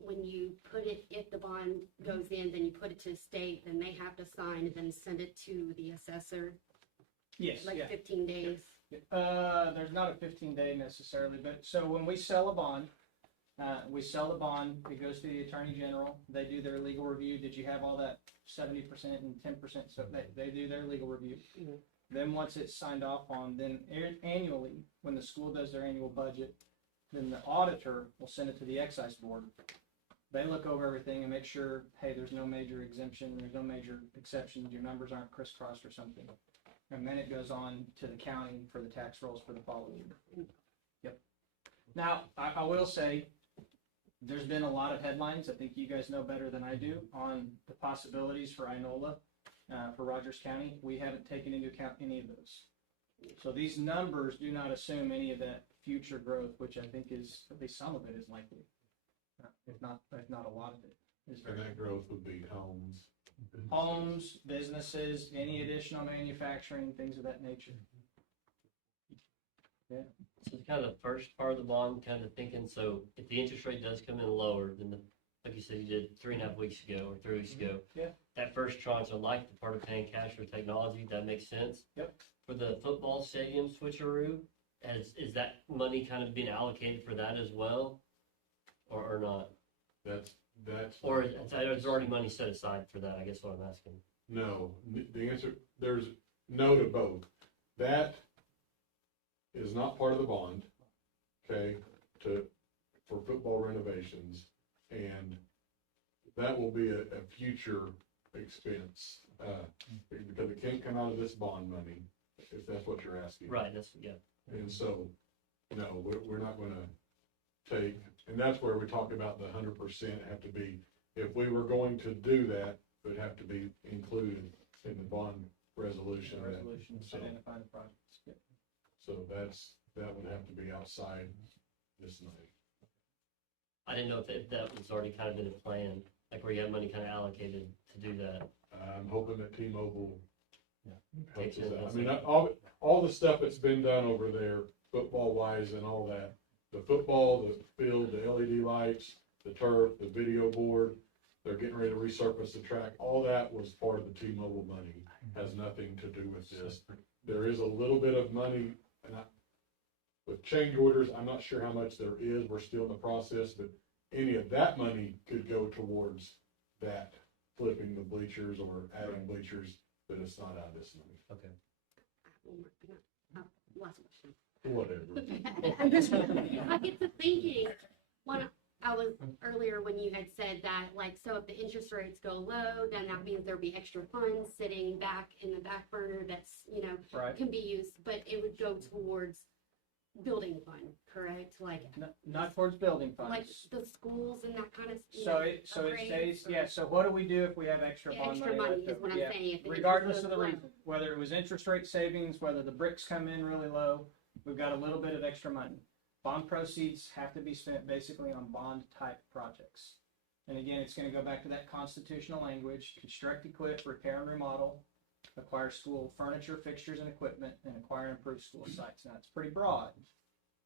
when you put it, if the bond goes in, then you put it to the state, then they have to sign and then send it to the assessor, Yes, like yeah. 15 days. There's not a 15-day necessarily, but so when we sell a bond, it goes to the Attorney General, they do their legal review. Did you have all that 70% and 10%? So they do their legal review. Mhm. Then once it's signed off on, then annually, when the school does their annual budget, then the auditor will send it to the excise board. They look over everything and make sure, hey, there's no major exemption, there's no major exceptions, your numbers aren't crisscrossed or something. And then it goes on to the county for the tax rolls for the following year. Yep. Now, I will say, there's been a lot of headlines, I think you guys know better than I do, on the possibilities for Inola, for Rogers County. We haven't taken into account any of those. So these numbers do not assume any of that future growth, which I think is, at least some of it is likely. If not a lot of it is And very. that growth would be homes. Homes, businesses, any additional manufacturing, things of that nature. So it's kind of the first part of the bond, kind of thinking, so if the interest rate does come in lower than like you said, you did 3.5 weeks ago or 3 weeks ago. Yeah. That first tranche, I like the part of paying cash for technology, that makes sense. Yep. For the football stadium switcheroo, is that money kind of being allocated for that as well? Or not? That's. Or is already money set aside for that, I guess what I'm asking. No, the answer, there's no to both. That is not part of the bond, okay, for football renovations. And that will be a future expense, because it can't come out of this bond money, if that's what you're asking. Right, that's, yeah. And so, no, we're not gonna take, and that's where we talk about the 100% have to be, if we were going to do that, it would have to be included in the bond resolution. Resolutions, So- identify the projects. Yep. So that would have to be outside this money. I didn't know if that was already kind of in a plan, like where you have money kind of allocated to do that. I'm hoping that T-Mobile helps Takes it us out. I as mean, a- all the stuff that's been done over there, football wise and all that, the football, the field, the LED lights, the turf, the video board, they're getting ready to resurface the track, all that was part of the T-Mobile money, has nothing to do with this. There is a little bit of money, and with change orders, I'm not sure how much there is, we're still in the process, but any of that money could go towards that, flipping the bleachers or adding bleachers, but it's not out of this money. Okay. Last question. Whatever. I get to thinking, when I was earlier when you had said that, like, so if the interest rates go low, then that means there'll be extra funds sitting back in the back burner that's, Right. can be used, but it would go towards building fund, correct? Like, Not towards building like funds. the schools and that kind of. So it upgrades stays, or- yeah, so what do we do if we have extra Yeah, bond extra money money left is what over? I'm Yeah. saying. If the Regardless interest of the goes reason, whether it was interest rate savings, whether the bricks come in really low, we've got a little bit of extra money. Bond proceeds have to be spent basically on bond type projects. And again, it's gonna go back to that constitutional language, construct, equip, repair and remodel, acquire school furniture, fixtures and equipment, and acquire and improve school sites. Now, it's pretty broad,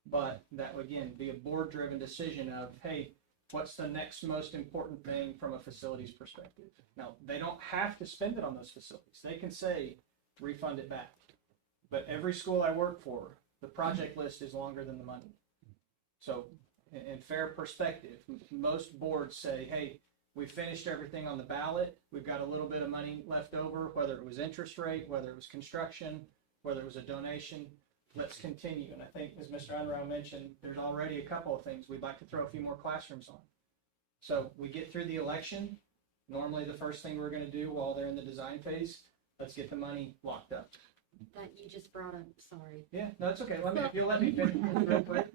but that would again be a board driven decision of, hey, what's the next most important thing from a facilities perspective? Now, they don't have to spend it on those facilities. They can say, refund it back. But every school I work for, the project list is longer than the money. So, in fair perspective, most boards say, hey, we finished everything on the ballot. We've got a little bit of money left over, whether it was interest rate, whether it was construction, whether it was a donation. Let's continue. And I think, as Mr. Unruh mentioned, there's already a couple of things. We'd like to throw a few more classrooms on. So we get through the election. Normally, the first thing we're going to do while they're in the design phase, let's get the money locked up. That you just brought up, sorry. Yeah, no, it's okay. If you'll let me finish real quick.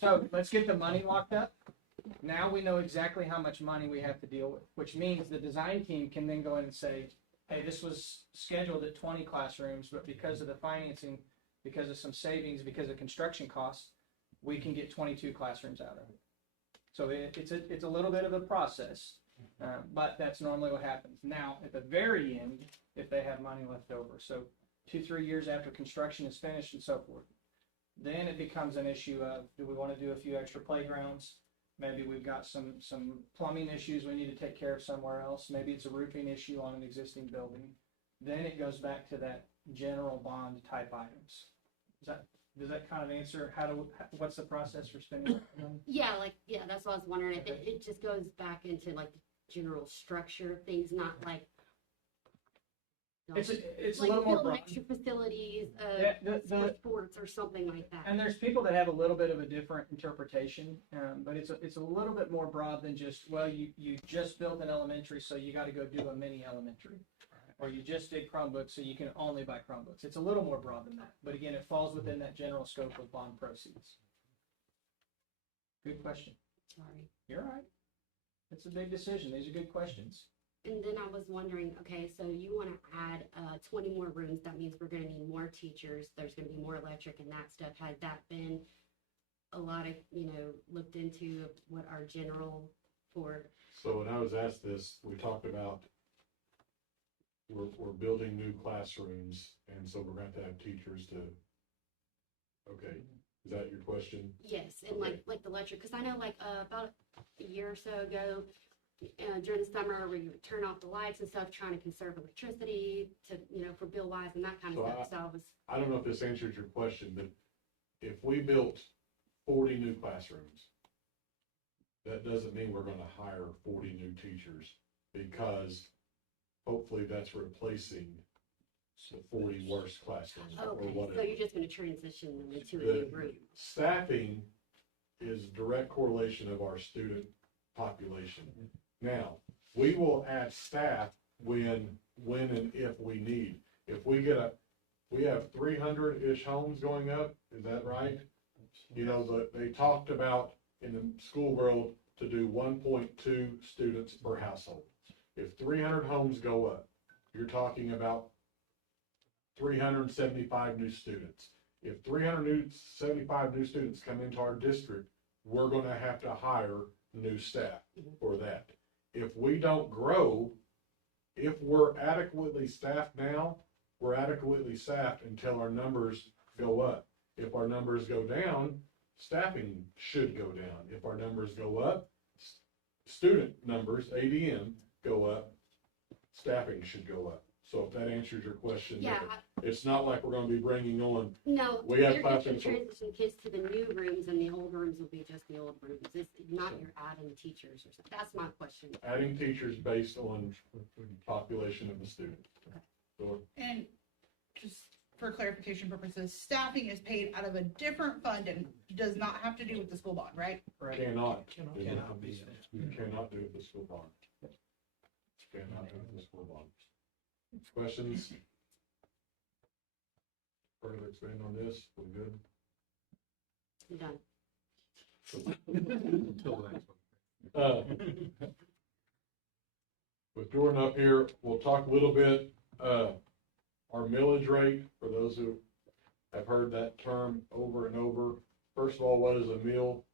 So let's get the money locked up. Now we know exactly how much money we have to deal with, which means the design team can then go in and say, hey, this was scheduled at 20 classrooms, but because of the financing, because of some savings, because of construction costs, we can get 22 classrooms out of it. So it's a little bit of a process, but that's normally what happens. Now, at the very end, if they have money left over, so 2-3 years after construction is finished and so forth, then it becomes an issue of, do we want to do a few extra playgrounds? Maybe we've got some plumbing issues we need to take care of somewhere else. Maybe it's a roofing issue on an existing building. Then it goes back to that general bond type items. Does that kind of answer what's the process for spending money? Yeah, that's what I was wondering. It just goes back into like the general structure of things, not like. It's a Like little more building broad. extra facilities, Yeah, for sports or something like that. And there's people that have a little bit of a different interpretation, but it's a little bit more broad than just, well, you just built an elementary, so you got to go do a mini elementary. Or you just did Chromebooks, so you can only buy Chromebooks. It's a little more broad than that. But again, it falls within that general scope of bond proceeds. Good question. Sorry. You're all right. It's a big decision. These are good questions. And then I was wondering, okay, so you want to add 20 more rooms. That means we're going to need more teachers. There's going to be more electric and that stuff. Has that been a lot of, looked into what our general for? So when I was asked this, we talked about we're building new classrooms, and so we're going to have teachers to, okay, is that your question? Yes, and Okay. like the electric, because I know like about a year or so ago, during the summer, we would turn off the lights and stuff, trying to conserve electricity to, for bill wise and that kind of So stuff. So I was, I don't know if this answers your question, but if we built 40 new classrooms, that doesn't mean we're gonna hire 40 new teachers, because hopefully that's replacing the 40 worst classrooms or Okay, whatever. so you're just gonna transition them into a The new room. staffing is direct correlation of our student population. Now, we will add staff when and if we need. If we we have 300-ish homes going up, is that right? You know, they talked about in the school world to do 1.2 students per household. If 300 homes go up, you're talking about 375 new students. If 375 new students come into our district, we're gonna have to hire new staff for that. If we don't grow, if we're adequately staffed now, we're adequately staffed until our numbers go up. If our numbers go down, staffing should go down. If our numbers go up, student numbers, ADM, go up, staffing should go up. So if that answers your question, Yeah, it's not like we're gonna be bringing on, no, we have you're just classrooms for- transition kids to the new rooms and the old rooms will be just the old rooms. It's not you're adding teachers or something. That's my question. adding teachers based on population of the student. So And just for clarification purposes, staffing is paid out of a different fund and does not have to do with the school bond, right? cannot. Cannot be. You cannot do it with the school bond. Cannot do it with the school bond. Questions? Further expand on this, we're good? I'm done. Until the next one. With Jordan up here, we'll talk a little bit, our millage rate, for those who have heard that term over and over. First of all, what is a mill?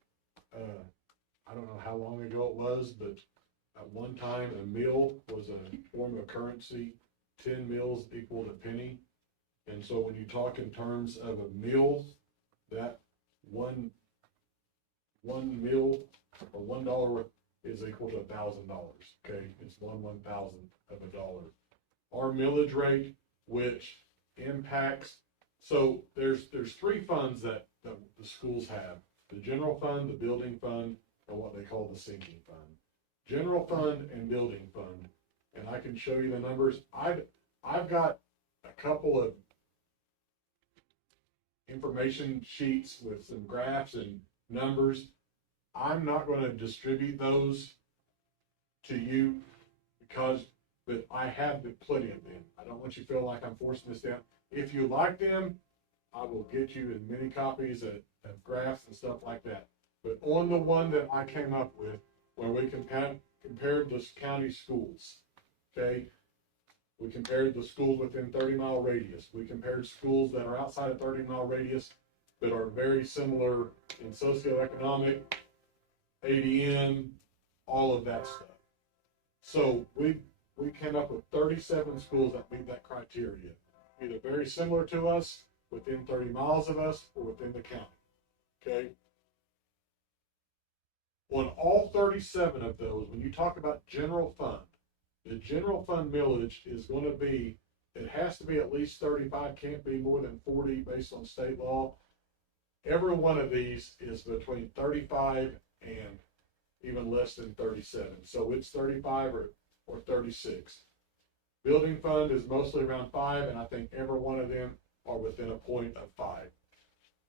I don't know how long ago it was, but at one time, a mill was a form of currency. 10 mills equaled a penny. And so when you talk in terms of a mill, that one mill or $1 is equal to $1,000. Okay, it's 1/1,000th of a dollar. Our millage rate, which impacts, so there's three funds that the schools have: the general fund, the building fund, and what they call the sinking fund. General fund and building fund, and I can show you the numbers. I've got a couple of information sheets with some graphs and numbers. I'm not going to distribute those to you but I have plenty of them. I don't want you to feel like I'm forcing this down. If you like them, I will get you as many copies of graphs and stuff like that. But on the one that I came up with, where we compared the county schools, okay? We compared the schools within 30-mile radius. We compared schools that are outside of 30-mile radius that are very similar in socioeconomic, ADM, all of that stuff. So we came up with 37 schools that meet that criteria, either very similar to us, within 30 miles of us, or within the county, okay? On all 37 of those, when you talk about general fund, the general fund millage is going to be, it has to be at least 35, can't be more than 40 based on state law. Every one of these is between 35 and even less than 37. So it's 35 or 36. Building fund is mostly around 5, and I think every one of them are within a point of 5.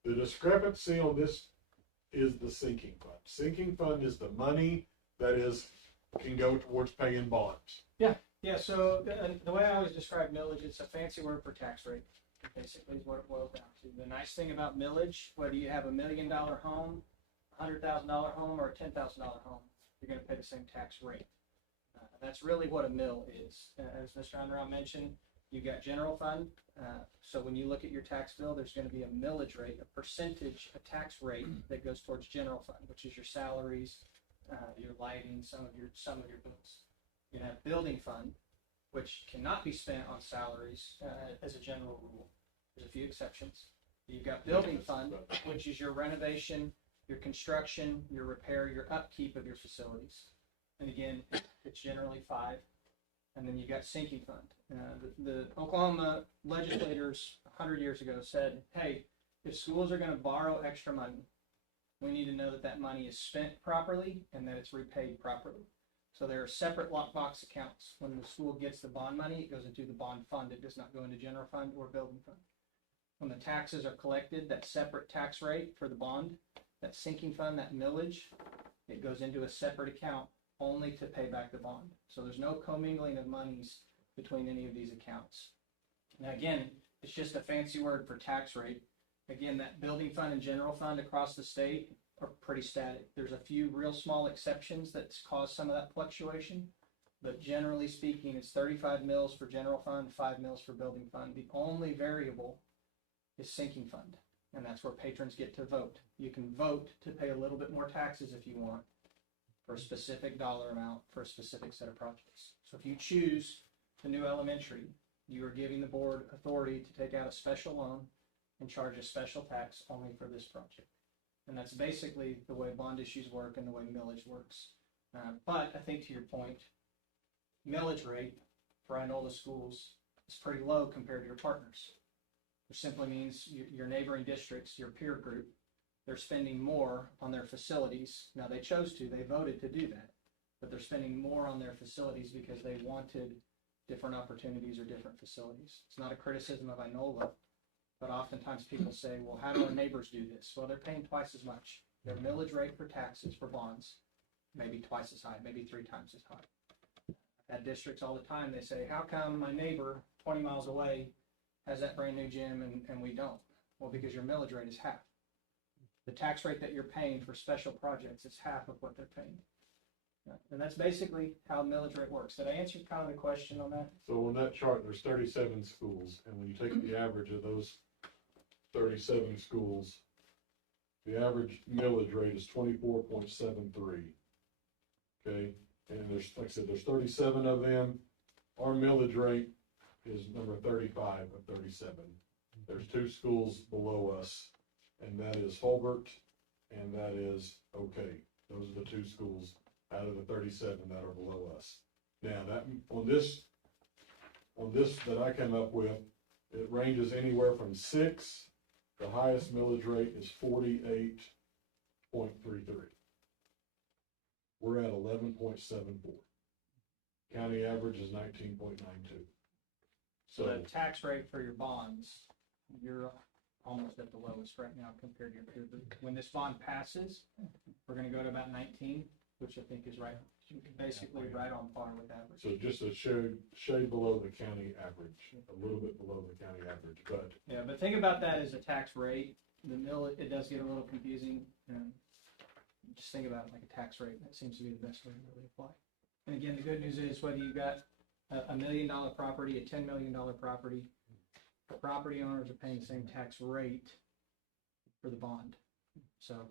The discrepancy on this is the sinking fund. Sinking fund is the money that can go towards paying bonds. Yeah, so the way I always describe millage, it's a fancy word for tax rate, basically is what it boils down to. The nice thing about millage, whether you have $1 million home, $100,000 home, or a $10,000 home, you're gonna pay the same tax rate. That's really what a mill is. As Mr. Unruh mentioned, you've got general fund. So when you look at your tax bill, there's gonna be a millage rate, a percentage, a tax rate that goes towards general fund, which is your salaries, your lighting, some of your bills. You have building fund, which cannot be spent on salaries as a general rule. There's a few exceptions. You've got building fund, which is your renovation, your construction, your repair, your upkeep of your facilities. And again, it's generally 5. And then you've got sinking fund. The Oklahoma legislators 100 years ago said, hey, if schools are gonna borrow extra money, we need to know that that money is spent properly and that it's repaid properly. So there are separate lockbox accounts. When the school gets the bond money, it goes into the bond fund. It does not go into general fund or building fund. When the taxes are collected, that separate tax rate for the bond, that sinking fund, that millage, it goes into a separate account only to pay back the bond. So there's no commingling of monies between any of these accounts. Now again, it's just a fancy word for tax rate. Again, that building fund and general fund across the state are pretty static. There's a few real small exceptions that cause some of that fluctuation. But generally speaking, it's 35 mils for general fund, 5 mils for building fund. The only variable is sinking fund. And that's where patrons get to vote. You can vote to pay a little bit more taxes if you want for a specific dollar amount for a specific set of projects. So if you choose the new elementary, you are giving the board authority to take out a special loan and charge a special tax only for this project. And that's basically the way bond issues work and the way millage works. But I think to your point, millage rate for Inola schools is pretty low compared to your partners. Which simply means your neighboring districts, your peer group, they're spending more on their facilities. Now they chose to, they voted to do that, but they're spending more on their facilities because they wanted different opportunities or different facilities. It's not a criticism of Inola, but oftentimes people say, well, how do our neighbors do this? Well, they're paying twice as much. Their millage rate for taxes for bonds, maybe twice as high, maybe 3 times as high. I've had districts all the time, they say, how come my neighbor 20 miles away has that brand new gym and we don't? Well, because your millage rate is half. The tax rate that you're paying for special projects is half of what they're paying. And that's basically how millage rate works. Did I answer kind of the question on that? So on that chart, there's 37 schools, and when you take the average of those 37 schools, the average millage rate is 24.73. Okay, and there's, like I said, there's 37 of them. Our millage rate is number 35 of 37. There's 2 schools below us, and that is Holbert, and that is OK. Those are the 2 schools out of the 37 that are below us. Now that on this that I came up with, it ranges anywhere from 6. The highest millage rate is 48.33. We're at 11.74. County average is 19.92. So the tax rate for your bonds, you're almost at the lowest right now compared to your peer group. When this bond passes, we're gonna go to about 19, which I think is right, basically right on par with average. So just a shade below the county average, a little bit below the county average, but Yeah, but think about that as a tax rate. The mill, it does get a little confusing. Just think about it like a tax rate. That seems to be the best way to really apply. And again, the good news is whether you've got a $1 million property, a $10 million property, the property owners are paying the same tax rate for the bond. So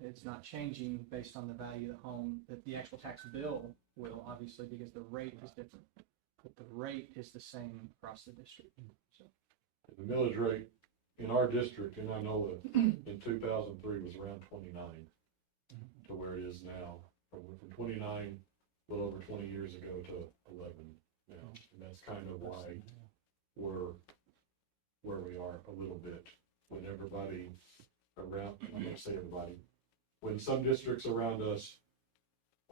it's not changing based on the value of the home. That the actual tax bill will, obviously, because the rate is different. But the rate is the same across the district. So the millage rate in our district, in Inola, in 2003 was around 29 to where it is now. From 29, a little over 20 years ago, to 11 now. And that's kind of why we're where we are a little bit. When everybody around, I'm going to say everybody, when some districts around us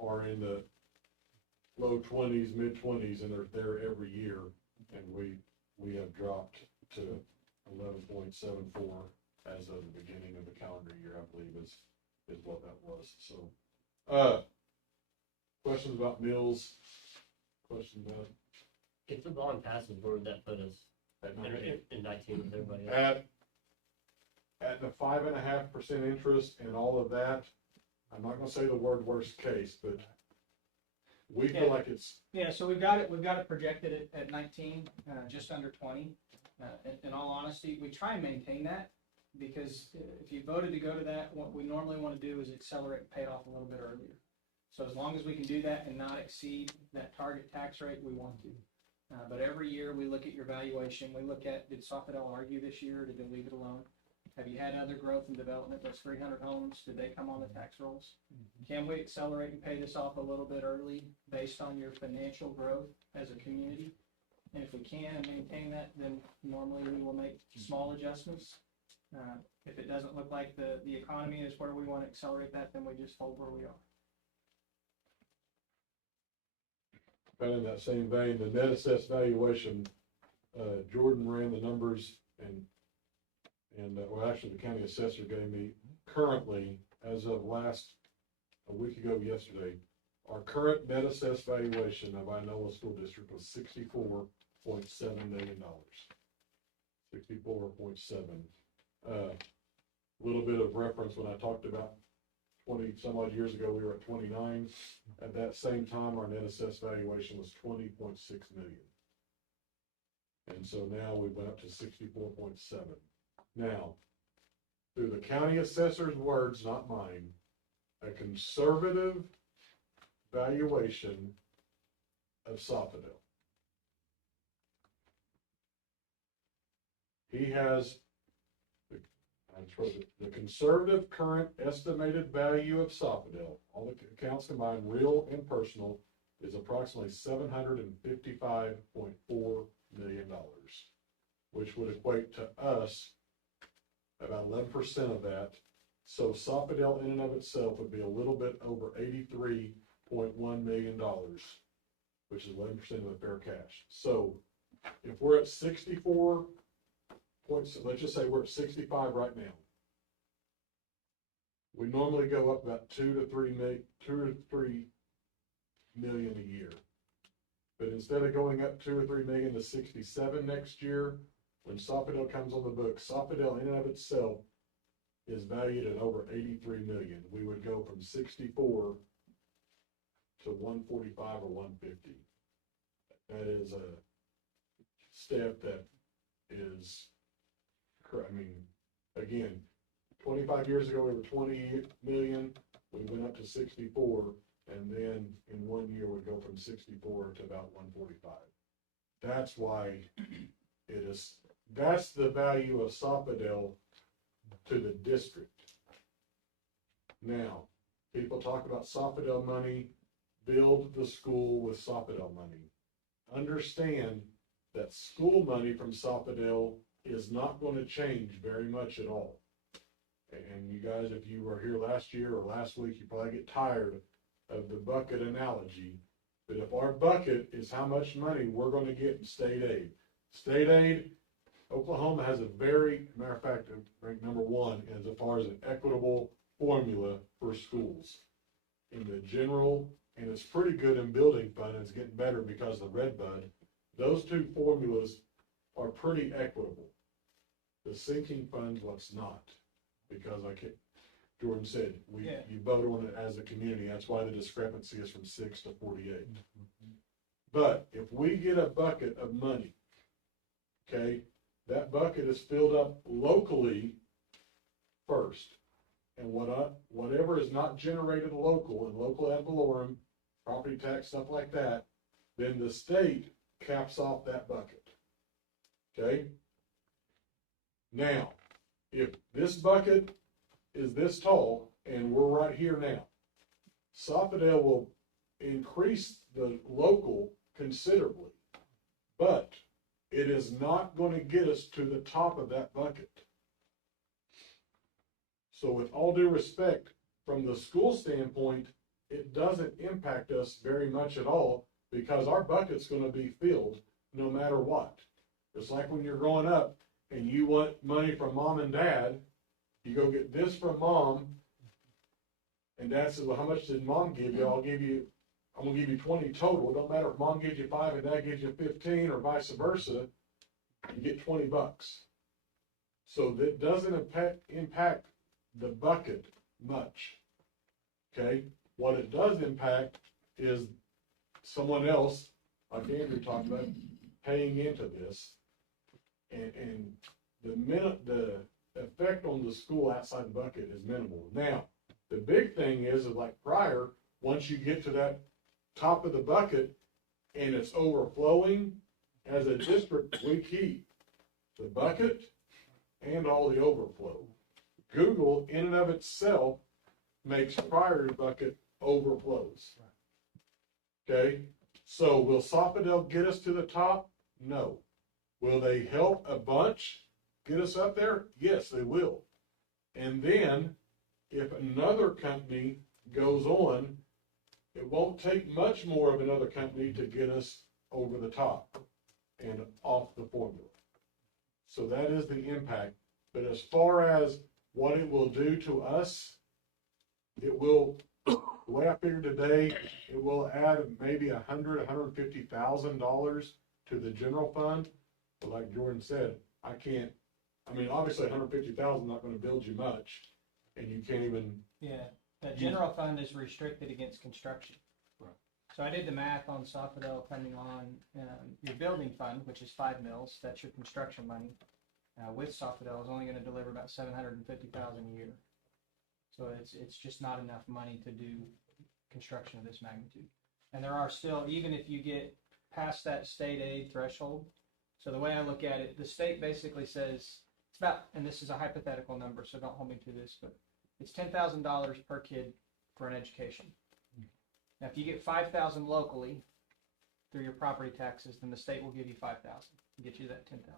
are in the low 20s, mid 20s, and they're there every year, and we have dropped to 11.74 as of the beginning of the calendar year, I believe is what that was. So, questions about mills? Questions about If the bond passes, where would that put us at in 19 with everybody else? at the 5.5% interest and all of that? I'm not going to say the word worst case, but we feel like it's yeah, so we've got it projected at 19, just under 20. In all honesty, we try and maintain that because if you voted to go to that, what we normally want to do is accelerate and pay it off a little bit earlier. So as long as we can do that and not exceed that target tax rate, we want to. But every year we look at your valuation. We look at, did Sofidel argue this year? Did they leave it alone? Have you had other growth and development? Those 300 homes, did they come on the tax rolls? Can we accelerate and pay this off a little bit early based on your financial growth as a community? And if we can and maintain that, then normally we will make small adjustments. If it doesn't look like the economy is where we want to accelerate that, then we just hold where we are. Kind of in that same vein, the net assessed valuation, Jordan ran the numbers and well, actually the county assessor gave me currently, as of a week ago yesterday, our current net assessed valuation of Inola School District was $64.7 million. 64.7. Little bit of reference when I talked about 20 some odd years ago, we were at 29. At that same time, our net assessed valuation was 20.6 million. And so now we went up to 64.7. Now, through the county assessor's words, not mine, a conservative valuation of Sofadel. He has the conservative current estimated value of Sofadel, all the accounts combined, real and personal, is approximately $755.4 million, which would equate to us about 11% of that. So Sofadel in and of itself would be a little bit over $83.1 million, which is 11% of the fair cash. So if we're at 64 points, let's just say we're at 65 right now. We normally go up about 2 to 3 million a year. But instead of going up 2 or 3 million to 67 next year, when Sofadel comes on the book, Sofadel in and of itself is valued at over 83 million. We would go from 64 to 145 or 150. That is a step that is, I mean, again, 25 years ago, we were 20 million, we went up to 64, and then in 1 year, we go from 64 to about 145. That's why it is, that's the value of Sofadel to the district. Now, people talk about Sofadel money, build the school with Sofadel money. Understand that school money from Sofadel is not going to change very much at all. And you guys, if you were here last year or last week, you probably get tired of the bucket analogy. But if our bucket is how much money we're going to get in state aid, Oklahoma has a very, matter of fact, ranked number 1 as far as an equitable formula for schools. In the general, and it's pretty good in building fund, it's getting better because of the Red Bud. Those two formulas are pretty equitable. The sinking fund, what's not, because like Jordan said, you vote on it as a community. That's why the discrepancy is from 6 to 48. But if we get a bucket of money, okay, that bucket is filled up locally first, and whatever is not generated local and local ad valorem, property tax, stuff like that, then the state caps off that bucket. Okay. Now, if this bucket is this tall, and we're right here now, Sofadel will increase the local considerably, but it is not going to get us to the top of that bucket. So with all due respect, from the school standpoint, it doesn't impact us very much at all, because our bucket's going to be filled no matter what. It's like when you're growing up and you want money from mom and dad, you go get this from mom, and dad says, well, how much did mom give you? I'm gonna give you 20 total. It don't matter if mom gives you 5 and dad gives you 15 or vice versa, you get 20 bucks. So that doesn't impact the bucket much. Okay? What it does impact is someone else, like Andrew talked about, paying into this, and the effect on the school outside the bucket is minimal. Now, the big thing is like prior, once you get to that top of the bucket and it's overflowing, as a district, we keep the bucket and all the overflow. Google, in and of itself, makes prior bucket overflows. Okay? So will Sofadel get us to the top? No. Will they help a bunch? get us up there? Yes, they will. And then, if another company goes on, it won't take much more of another company to get us over the top and off the formula. So that is the impact. But as far as what it will do to us, it will, the way I figured today, it will add maybe $150,000 to the general fund. But like Jordan said, obviously 150,000 not gonna build you much, and you can't even. Yeah, the general fund is restricted against construction. Right. So I did the math on Sofidel coming on, your building fund, which is 5 mils, that's your construction money. With Sofidel is only gonna deliver about 750,000 a year. So it's just not enough money to do construction of this magnitude. And there are still, even if you get past that state aid threshold, so the way I look at it, the state basically says, it's about, and this is a hypothetical number, so don't hold me to this, but it's $10,000 per kid for an education. Now, if you get 5,000 locally through your property taxes, then the state will give you 5,000 and get you that 10,000.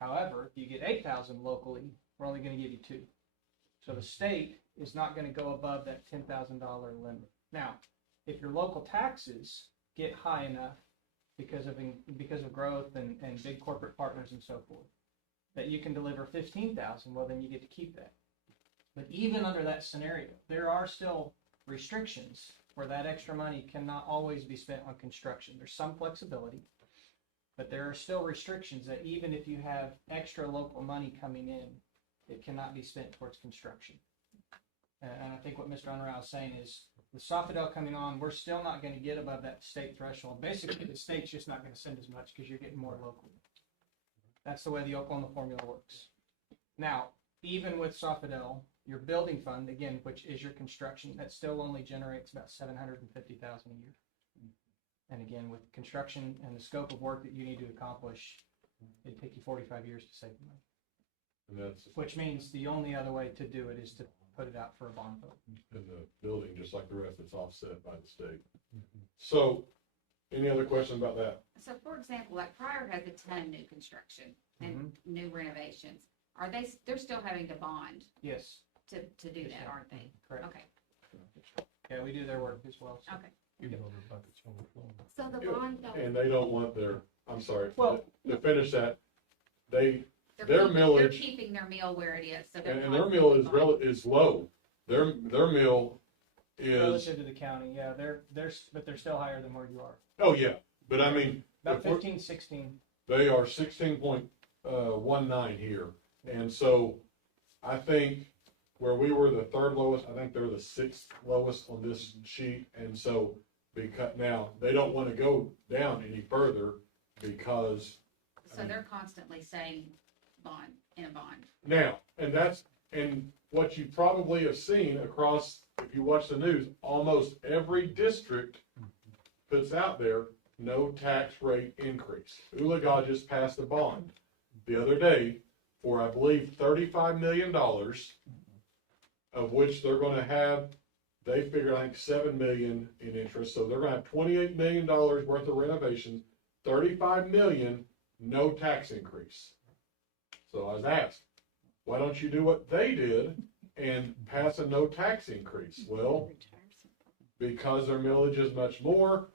However, if you get 8,000 locally, we're only going to give you 2. So the state is not going to go above that $10,000 limit. Now, if your local taxes get high enough because of growth and big corporate partners and so forth, that you can deliver 15,000, well, then you get to keep that. But even under that scenario, there are still restrictions where that extra money cannot always be spent on construction. There's some flexibility, but there are still restrictions that even if you have extra local money coming in, it cannot be spent towards construction. And I think what Mr. Unruh is saying is, with Sofidel coming on, we're still not going to get above that state threshold. Basically, the state's just not going to send as much because you're getting more locally. That's the way the Oklahoma formula works. Now, even with Sofidel, your building fund, again, which is your construction, that still only generates about $750,000 a year. And again, with construction and the scope of work that you need to accomplish, it'd take you 45 years to save the money. And that's Which means the only other way to do it is to put it out for a bond vote. in the building, just like the rest, it's offset by the state. So, any other questions about that? So for example, like Pryor has a ton of new construction and new renovations. Are they're still having to bond Yes, to do Yes, that, ma'am. aren't they? correct. Okay, Yeah, we do their work as well. So. okay. So the bond, And they don't want their, I'm sorry, Well- to finish that, Their They're millage- keeping their mill where it is, so they're. and their mill is constantly is low. Their mill is, Relative to the county, yeah, but they're still higher than where you are. oh yeah, but I mean, About if we're- 15, 16. they are 16.19 here. And so I think where we were the third lowest, I think they're the 6th lowest on this sheet. And so because now they don't want to go down any further because So they're constantly saying bond, in a bond. now, and what you probably have seen across, if you watch the news, almost every district puts out there, no tax rate increase. Ulaga just passed a bond the other day for, I believe, $35 million, of which they're gonna have, they figure, I think, $7 million in interest, so they're gonna have $28 million worth of renovations, $35 million, no tax increase. So I was asked, why don't you do what they did and pass a no tax increase? Well, because their millage is much more,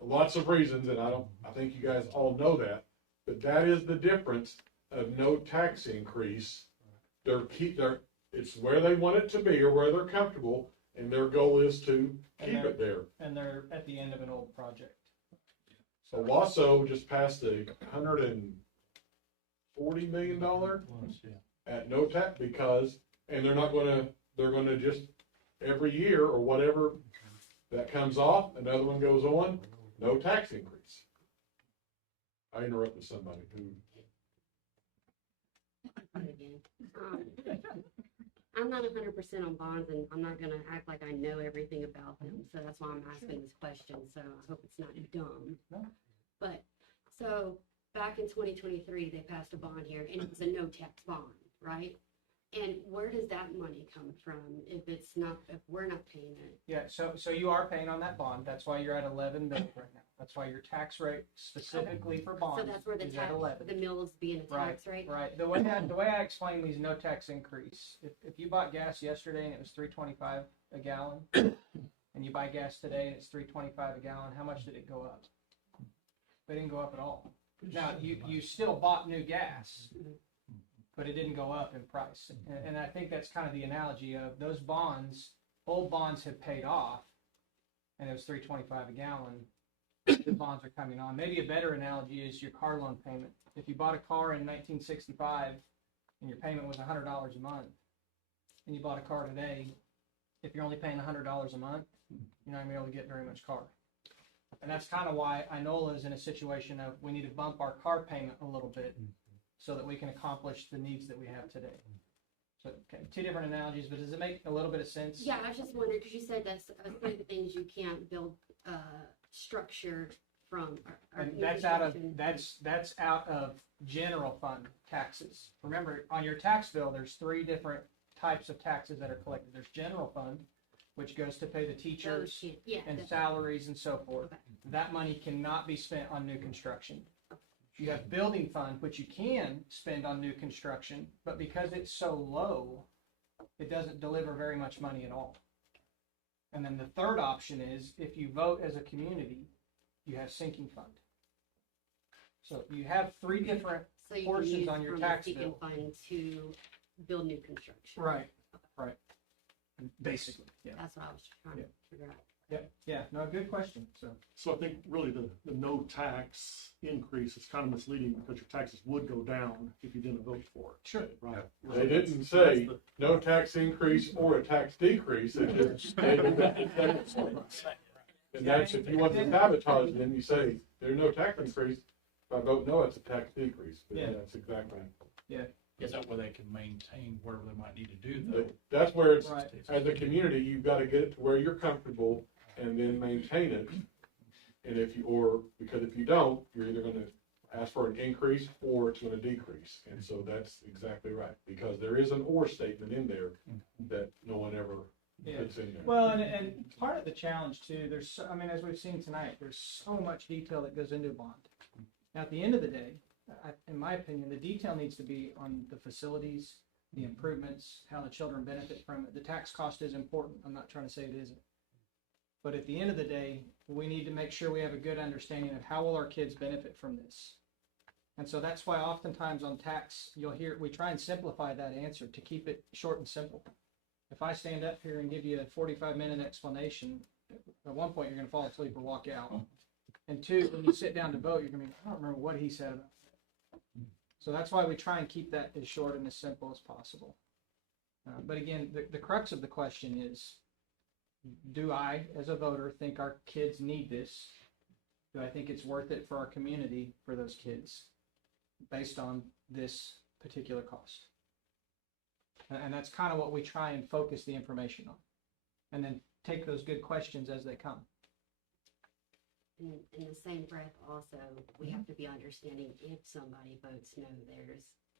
lots of reasons, and I think you guys all know that, but that is the difference of no tax increase. It's where they want it to be or where they're comfortable, and their goal is to keep it there. And they're at the end of an old project. So Wasso just passed a $140 million at no tax and they're gonna just every year or whatever that comes off, another one goes on, no tax increase. I interrupted somebody who. I'm not 100% on bonds, and I'm not gonna act like I know everything about them, so that's why I'm asking this question, so I hope it's not dumb. No. But, so, back in 2023, they passed a bond here, and it was a no-tax bond, right? And where does that money come from if we're not paying it? Yeah, so you are paying on that bond. That's why you're at 11 mil right now. That's why your tax rate specifically for bonds So that's where the is at tax, 11. the mills being a tax rate? Right. The way I explain these no tax increase, if you bought gas yesterday and it was $3.25 a gallon, and you buy gas today and it's $3.25 a gallon, how much did it go up? It didn't go up at all. Now you still bought new gas, but it didn't go up in price. And I think that's kind of the analogy of those bonds. Old bonds have paid off, and it was $3.25 a gallon. The bonds are coming on. Maybe a better analogy is your car loan payment. If you bought a car in 1965 and your payment was $100 a month, and you bought a car today, if you're only paying $100 a month, you're not going to be able to get very much car. And that's kind of why Inola is in a situation of we need to bump our car payment a little bit so that we can accomplish the needs that we have today. So, okay, two different analogies, but does it make a little bit of sense? Yeah, I was just wondering, because you said that's one of the things you can't build structure from. And that's out of general fund taxes. Remember, on your tax bill, there's 3 different types of taxes that are collected. There's general fund, which goes to pay the teachers and salaries and so forth. Okay. That money cannot be spent on new construction. You have building fund, which you can spend on new construction, but because it's so low, it doesn't deliver very much money at all. And then the third option is if you vote as a community, you have sinking fund. So you have 3 different So you can portions use on your from tax the sinking bill. fund to build new construction. Right. Basically, yeah. That's what I was trying to figure out. Yeah, no, good question. So I think really the no tax increase is kind of misleading because your taxes would go down if you didn't vote for it. Sure. Right. They didn't say no tax increase or a tax decrease, it just stated that. And that's, if you want to sabotage them, you say, there's no tax increase, if I vote no, it's a tax decrease, but Yeah. that's exactly. Is that where they can maintain whatever they might need to do though? That's where it's, Right. as a community, you've got to get it to where you're comfortable and then maintain it. And because if you don't, you're either gonna ask for an increase or it's gonna decrease. And so that's exactly right, because there is an or statement in there that no one ever Yeah. puts in there. Well, and part of the challenge too, as we've seen tonight, there's so much detail that goes into a bond. Now, at the end of the day, in my opinion, the detail needs to be on the facilities, the improvements, how the children benefit from it. The tax cost is important. I'm not trying to say it isn't. But at the end of the day, we need to make sure we have a good understanding of how will our kids benefit from this. And so that's why oftentimes on tax, you'll hear, we try and simplify that answer to keep it short and simple. If I stand up here and give you a 45-minute explanation, at one point you're going to fall asleep or walk out. And 2, when you sit down to vote, you're going to be, I don't remember what he said about that. So that's why we try and keep that as short and as simple as possible. But again, the crux of the question is, do I, as a voter, think our kids need this? Do I think it's worth it for our community, for those kids, based on this particular cost? And that's kind of what we try and focus the information on. And then take those good questions as they come. In the same breath, also, we have to be understanding if somebody votes no,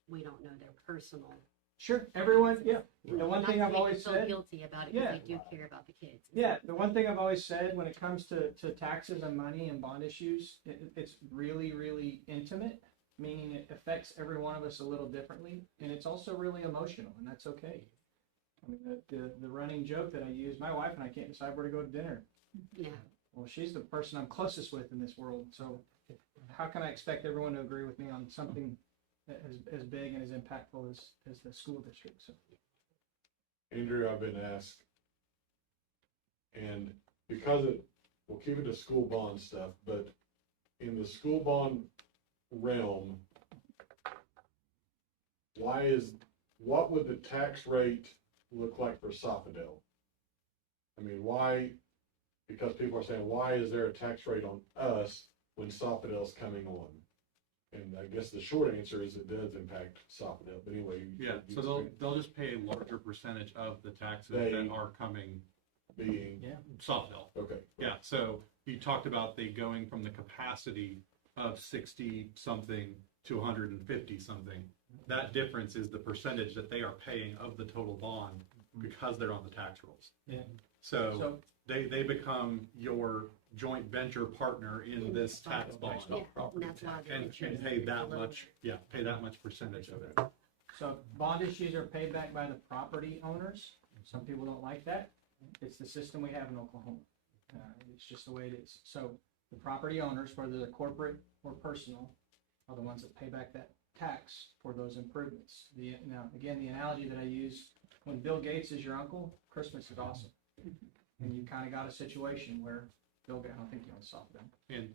we don't know their personal. Sure, everyone, yeah. The one Not thing to I've make always them feel said. guilty about it, Yeah. because they do care about the kids. Yeah, the one thing I've always said when it comes to taxes and money and bond issues, it's really, really intimate, meaning it affects every one of us a little differently, and it's also really emotional, and that's okay. I mean, the running joke that I use, my wife and I can't decide where to go to dinner. Yeah. Well, she's the person I'm closest with in this world, so how can I expect everyone to agree with me on something as big and as impactful as the school district? So. Andrew, I've been asked, and because we'll keep it to school bond stuff, but in the school bond realm, what would the tax rate look like for Sofadel? I mean, why? Because people are saying, why is there a tax rate on us when Sofadel's coming on? And I guess the short answer is it does impact Sofadel, but anyway. Yeah, so they'll just pay a larger percentage of the taxes They- that are coming being, Sofdale. okay. Yeah, so you talked about the going from the capacity of 60 something to 150 something. That difference is the percentage that they are paying of the total bond because they're on the tax rolls. Yeah. So they become your joint venture partner in this tax bond. Yeah, and that's why the And interest pay is that lower. much, pay that much percentage of it. So bond issues are paid back by the property owners. Some people don't like that. It's the system we have in Oklahoma. It's just the way it is. So the property owners, whether they're corporate or personal, are the ones that pay back that tax for those improvements. Now, again, the analogy that I use, when Bill Gates is your uncle, Christmas is awesome. And you kind of got a situation where Bill Gates, I don't think he owns Softbell. And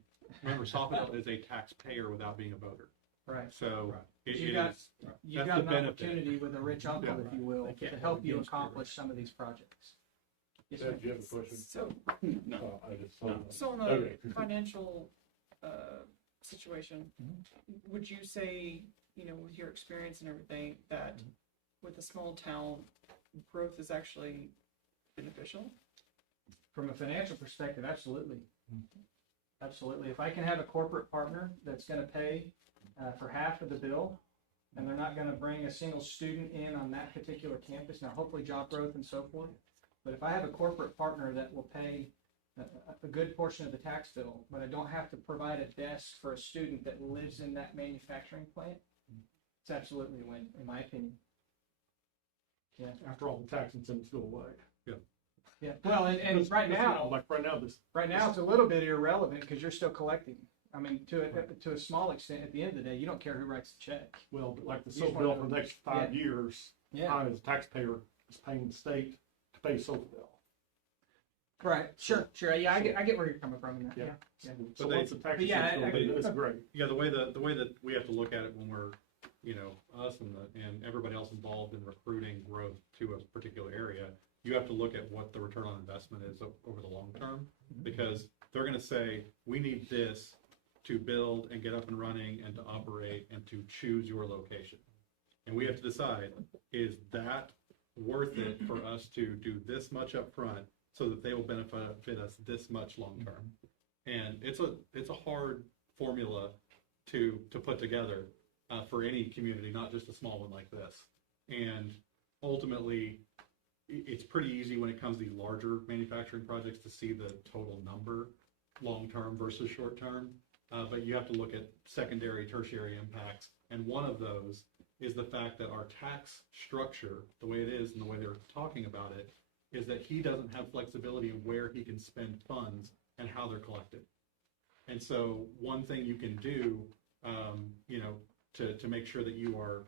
remember, Softbell is a taxpayer without being a voter. Right. So it You is, got that's the an benefit. opportunity with a rich uncle, if you will, to help you accomplish some of these projects. Yes, Ted, ma'am. do you have a question? So, Oh, I just. so on the Okay. financial, situation, would you say, you know, with your experience and everything, that with a small town, growth is actually beneficial? From a financial perspective, absolutely. Absolutely. If I can have a corporate partner that's gonna pay for half of the bill, and they're not gonna bring a single student in on that particular campus, now hopefully job growth and so forth, but if I have a corporate partner that will pay a good portion of the tax bill, but I don't have to provide a desk for a student that lives in that manufacturing plant, it's absolutely a win, in my opinion. Yeah. After all, the tax incentives go away. Yeah, well, and Because, right you know, now, like right now, this, it's a little bit irrelevant because you're still collecting. I mean, to a small extent, at the end of the day, you don't care who writes the check. well, but like the You SO just bill wanna- for the next 5 years, Yeah, I as a taxpayer is paying the state to pay SO bill. right, sure, yeah, I get where you're coming from in that, Yeah. yeah. So they- once the tax but yeah, incentives go away, then it's great. Yeah, the way that we have to look at it when we're, you know, us and everybody else involved in recruiting growth to a particular area, you have to look at what the return on investment is over the long term, because they're gonna say, we need this to build and get up and running and to operate and to choose your location. And we have to decide, is that worth it for us to do this much up front so that they will benefit us this much long term? And it's a hard formula to put together for any community, not just a small one like this. And ultimately, it's pretty easy when it comes to these larger manufacturing projects to see the total number long-term versus short-term. But you have to look at secondary, tertiary impacts. And one of those is the fact that our tax structure, the way it is and the way they're talking about it, is that he doesn't have flexibility in where he can spend funds and how they're collected. And so one thing you can do, you know, to make sure that you are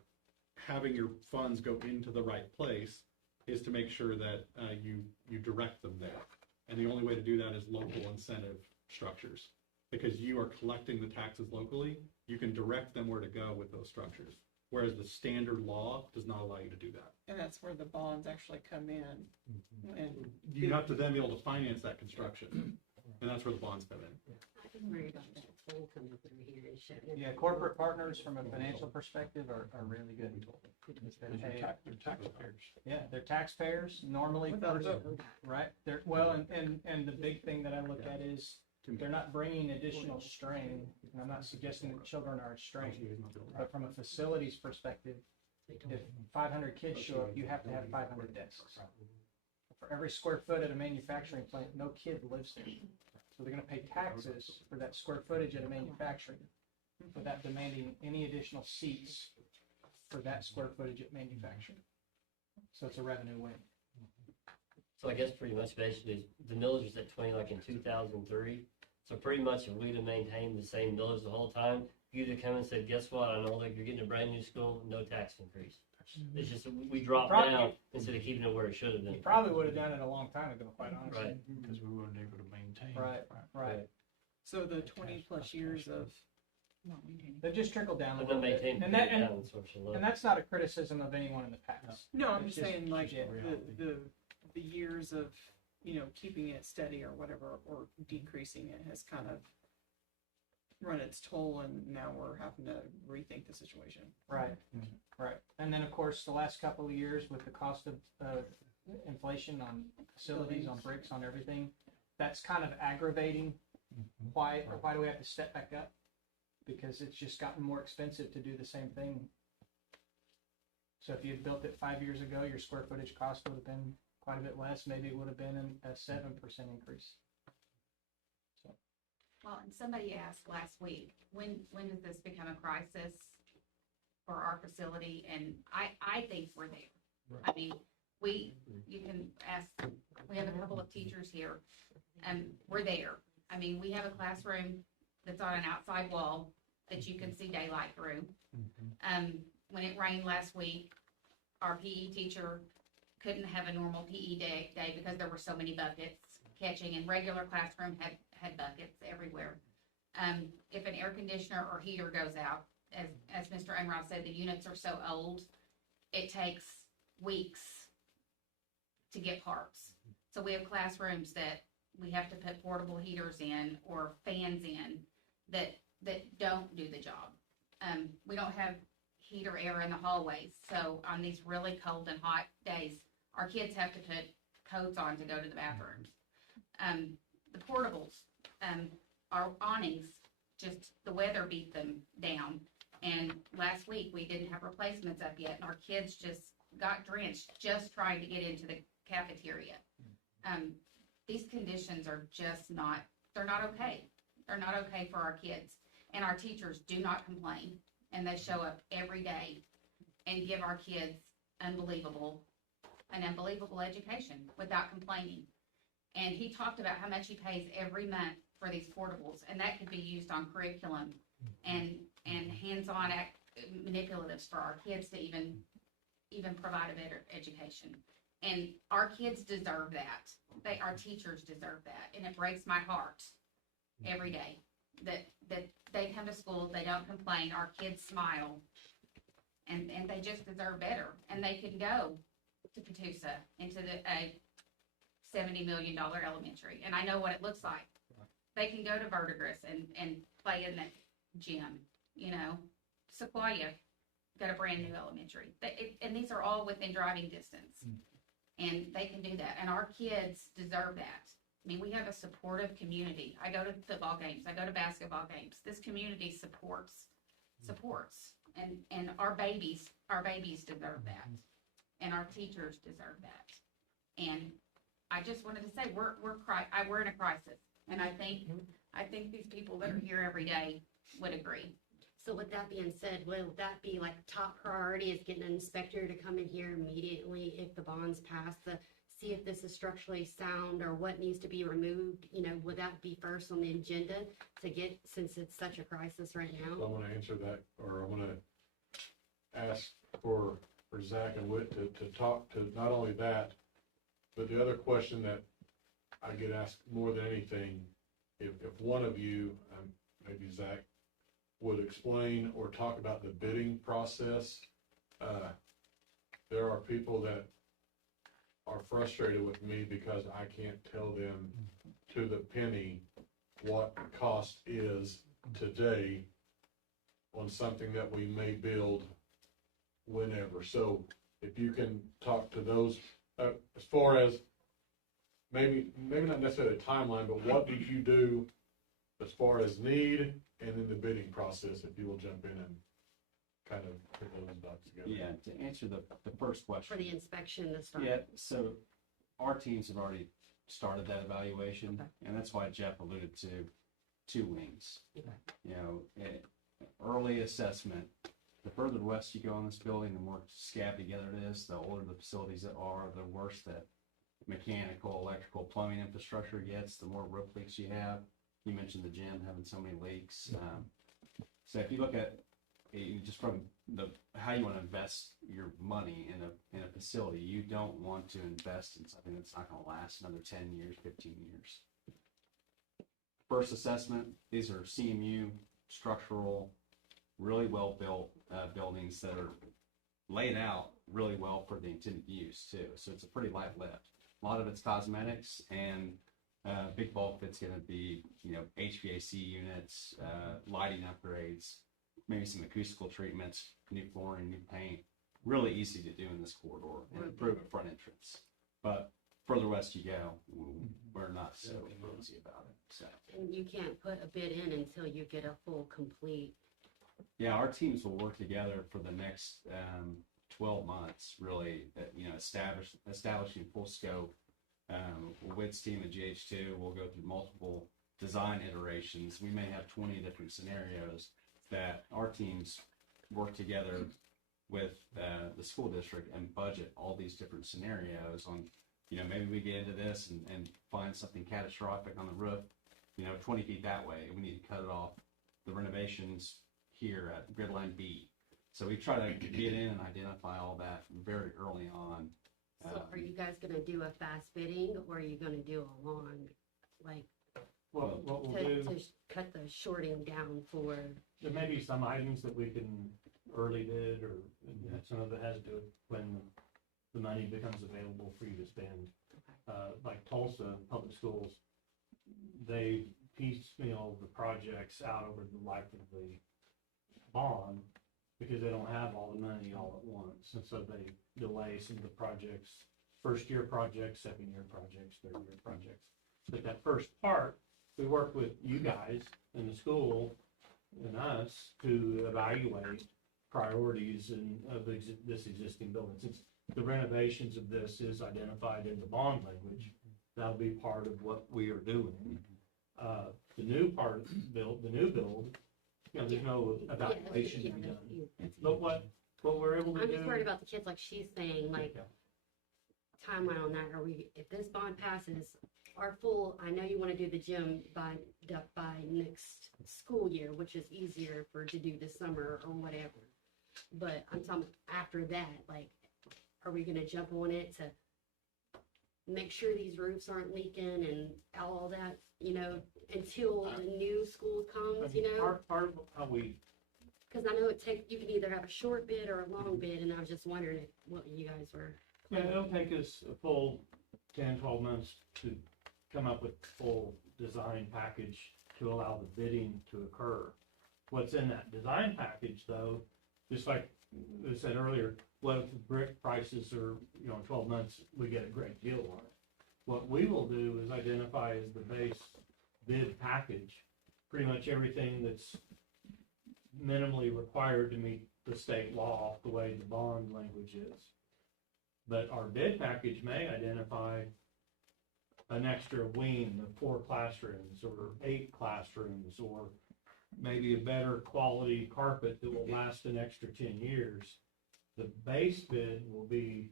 having your funds go into the right place is to make sure that you direct them there. And the only way to do that is local incentive structures. Because you are collecting the taxes locally, you can direct them where to go with those structures. Whereas the standard law does not allow you to do that. And that's where the bonds actually come in. And You have to then be able to finance that construction. And that's where the bonds come in. I can worry about that toll coming through here and showing it. Yeah, corporate partners from a financial perspective are really good. They pay- They're taxpayers. Yeah, they're taxpayers normally, Without first- right? They're, well, and the big thing that I look at is they're not bringing additional strain. And I'm not suggesting that children are a strain, but from a facilities perspective, if 500 kids show up, you have to have 500 desks. For every square foot at a manufacturing plant, no kid lives there. So they're gonna pay taxes for that square footage at a manufacturing without demanding any additional seats for that square footage at manufacturing. So it's a revenue win. So I guess pretty much basically, the millage was at 20 like in 2003. So pretty much if we'd have maintained the same millage the whole time, you'd have come and said, guess what? I know that you're getting a brand new school, no tax increase. It's just, we dropped Probably- down instead of keeping it where it should have You been. probably would have done it a long time ago, quite honestly. Right. Because we weren't able to maintain. Right. so the 20+ years of not maintaining. They've just trickled down a But little then bit. maintain And that, down source of and that's not a criticism of anyone in the past. No, I'm It's just saying like yeah. the years of, you know, keeping it steady or whatever, or decreasing it has kind of run its toll, and now we're having to rethink the situation. Right. And then, of course, the last couple of years with the cost of inflation on facilities, on bricks, on everything, that's kind of aggravating. Why do we have to step back up? Because it's just gotten more expensive to do the same thing So if you had built it 5 years ago, your square footage cost would have been quite a bit less. Maybe it would have been a 7% increase. Well, and somebody asked last week, when does this become a crisis for our facility? And I think we're there. I mean, you can ask, we have a couple of teachers here, and we're there. I mean, we have a classroom that's on an outside wall that you can see daylight through. When it rained last week, our PE teacher couldn't have a normal PE day because there were so many buckets catching, and regular classroom had buckets everywhere. If an air conditioner or heater goes out, as Mr. Unruh said, the units are so old, it takes weeks to get parts. So we have classrooms that we have to put portable heaters in or fans in that don't do the job. We don't have heater air in the hallways, so on these really cold and hot days, our kids have to put coats on to go to the bathrooms. The portables, our awnings, just the weather beat them down. And last week we didn't have replacements up yet, and our kids just got drenched just trying to get into the cafeteria. These conditions are just not, they're not okay. They're not okay for our kids. And our teachers do not complain, and they show up every day and give our kids an unbelievable education without complaining. And he talked about how much he pays every month for these portables, and that could be used on curriculum and hands-on manipulatives for our kids to even provide a better education. And our kids deserve that. Our teachers deserve that, and it breaks my heart every day that they come to school, they don't complain, our kids smile, and they just deserve better. And they can go to Catoosa into a $70 million elementary, and I know what it looks like. They can go to Verdigris and play in that gym, you know. Sequoia got a brand new elementary, and these are all within driving distance, and they can do that. And our kids deserve that. I mean, we have a supportive community. I go to football games, I go to basketball games. This community supports, and our babies deserve that, and our teachers deserve that. And I just wanted to say we're in a crisis, and I think these people that are here every day would agree. So with that being said, will that be like top priority is getting an inspector to come in here immediately if the bonds pass, see if this is structurally sound or what needs to be removed? You know, would that be first on the agenda to get, since it's such a crisis right now? So I'm gonna answer that, or I'm gonna ask for Zach and Whit to talk to not only that, but the other question that I get asked more than anything, if one of you, maybe Zach, would explain or talk about the bidding process. There are people that are frustrated with me because I can't tell them to the penny what cost is today on something that we may build whenever. So if you can talk to those, as far as maybe not necessarily a timeline, but what did you do as far as need, and then the bidding process, if you will jump in and kind of put those dots together. Yeah, to answer the first question. For the inspection to start? Yeah, so our teams have already started that evaluation, and that's why Jeff alluded to 2 wings. Okay. You know, early assessment, the further west you go in this building, the more scab together it is, the older the facilities are, the worse the mechanical, electrical, plumbing infrastructure gets, the more roof leaks you have. You mentioned the gym having so many leaks. So if you look at just from how you want to invest your money in a facility, you don't want to invest in something that's not going to last another 10 years, 15 years. First assessment, these are CMU, structural, really well built buildings that are laid out really well for the intended use too. So it's a pretty light lift. A lot of it's cosmetics, and big bulk of it's going to be, you know, HVAC units, lighting upgrades, maybe some acoustical treatments, new flooring, new paint. Really easy to do in this corridor and improve a front entrance. But further west you go, we're not so rosy about it. So. And you can't put a bid in until you get a full complete. Yeah, our teams will work together for the next 12 months, really, establishing full scope. With team at GH2, we'll go through multiple design iterations. We may have 20 different scenarios that our teams work together with the school district and budget all these different scenarios on, maybe we get into this and find something catastrophic on the roof, 20 feet that way, and we need to cut it off the renovations here at grid line B. So we try to get in and identify all that very early on. So are you guys gonna do a fast bidding, or are you gonna do a long, like, What we'll to do, cut the shorting down for? there may be some items that we can early bid, or some of it has to do with when the money becomes available for you to spend. Like Tulsa Public Schools, they piecemeal the projects out over the life of the bond because they don't have all the money all at once. And so they delay some of the projects, first year projects, second year projects, third year projects. But that first part, we work with you guys in the school and us to evaluate priorities of this existing building. Since the renovations of this is identified in the bond language, that'll be part of what we are doing. The new part, the new build, there's no evaluation to be done. But what we're able to I'm do. just worried about the kids, like she's saying, like, timeline on that. If this bond passes, I know you want to do the gym by next school year, which is easier to do this summer or whatever. But I'm talking after that, like, are we gonna jump on it to make sure these roofs aren't leaking and all that, until the new school comes, Part of how we, Because I know you can either have a short bid or a long bid, and I was just wondering what you guys were. it'll take us a full 10, 12 months to come up with a full design package to allow the bidding to occur. What's in that design package, though, just like I said earlier, what if the brick prices are, in 12 months, we get a great deal on it? What we will do is identify as the base bid package, pretty much everything that's minimally required to meet the state law, the way the bond language is. But our bid package may identify an extra wing of 4 classrooms or 8 classrooms, or maybe a better quality carpet that will last an extra 10 years. The base bid will be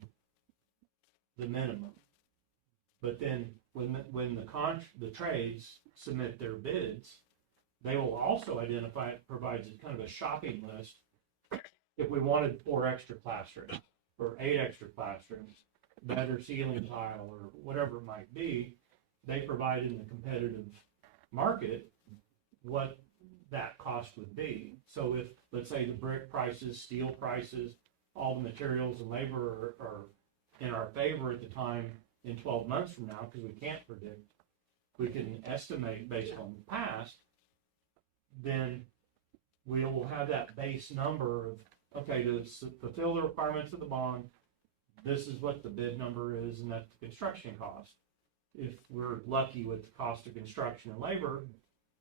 the minimum. But then when the trades submit their bids, they will also identify, it provides kind of a shopping list. If we wanted 4 extra classrooms or 8 extra classrooms, better ceiling tile or whatever it might be, they provide in the competitive market what that cost would be. So if, let's say, the brick prices, steel prices, all the materials and labor are in our favor at the time in 12 months from now, because we can't predict, we can estimate based on the past, then we will have that base number of, okay, to fulfill the requirements of the bond, this is what the bid number is, and that's the construction cost. If we're lucky with the cost of construction and labor,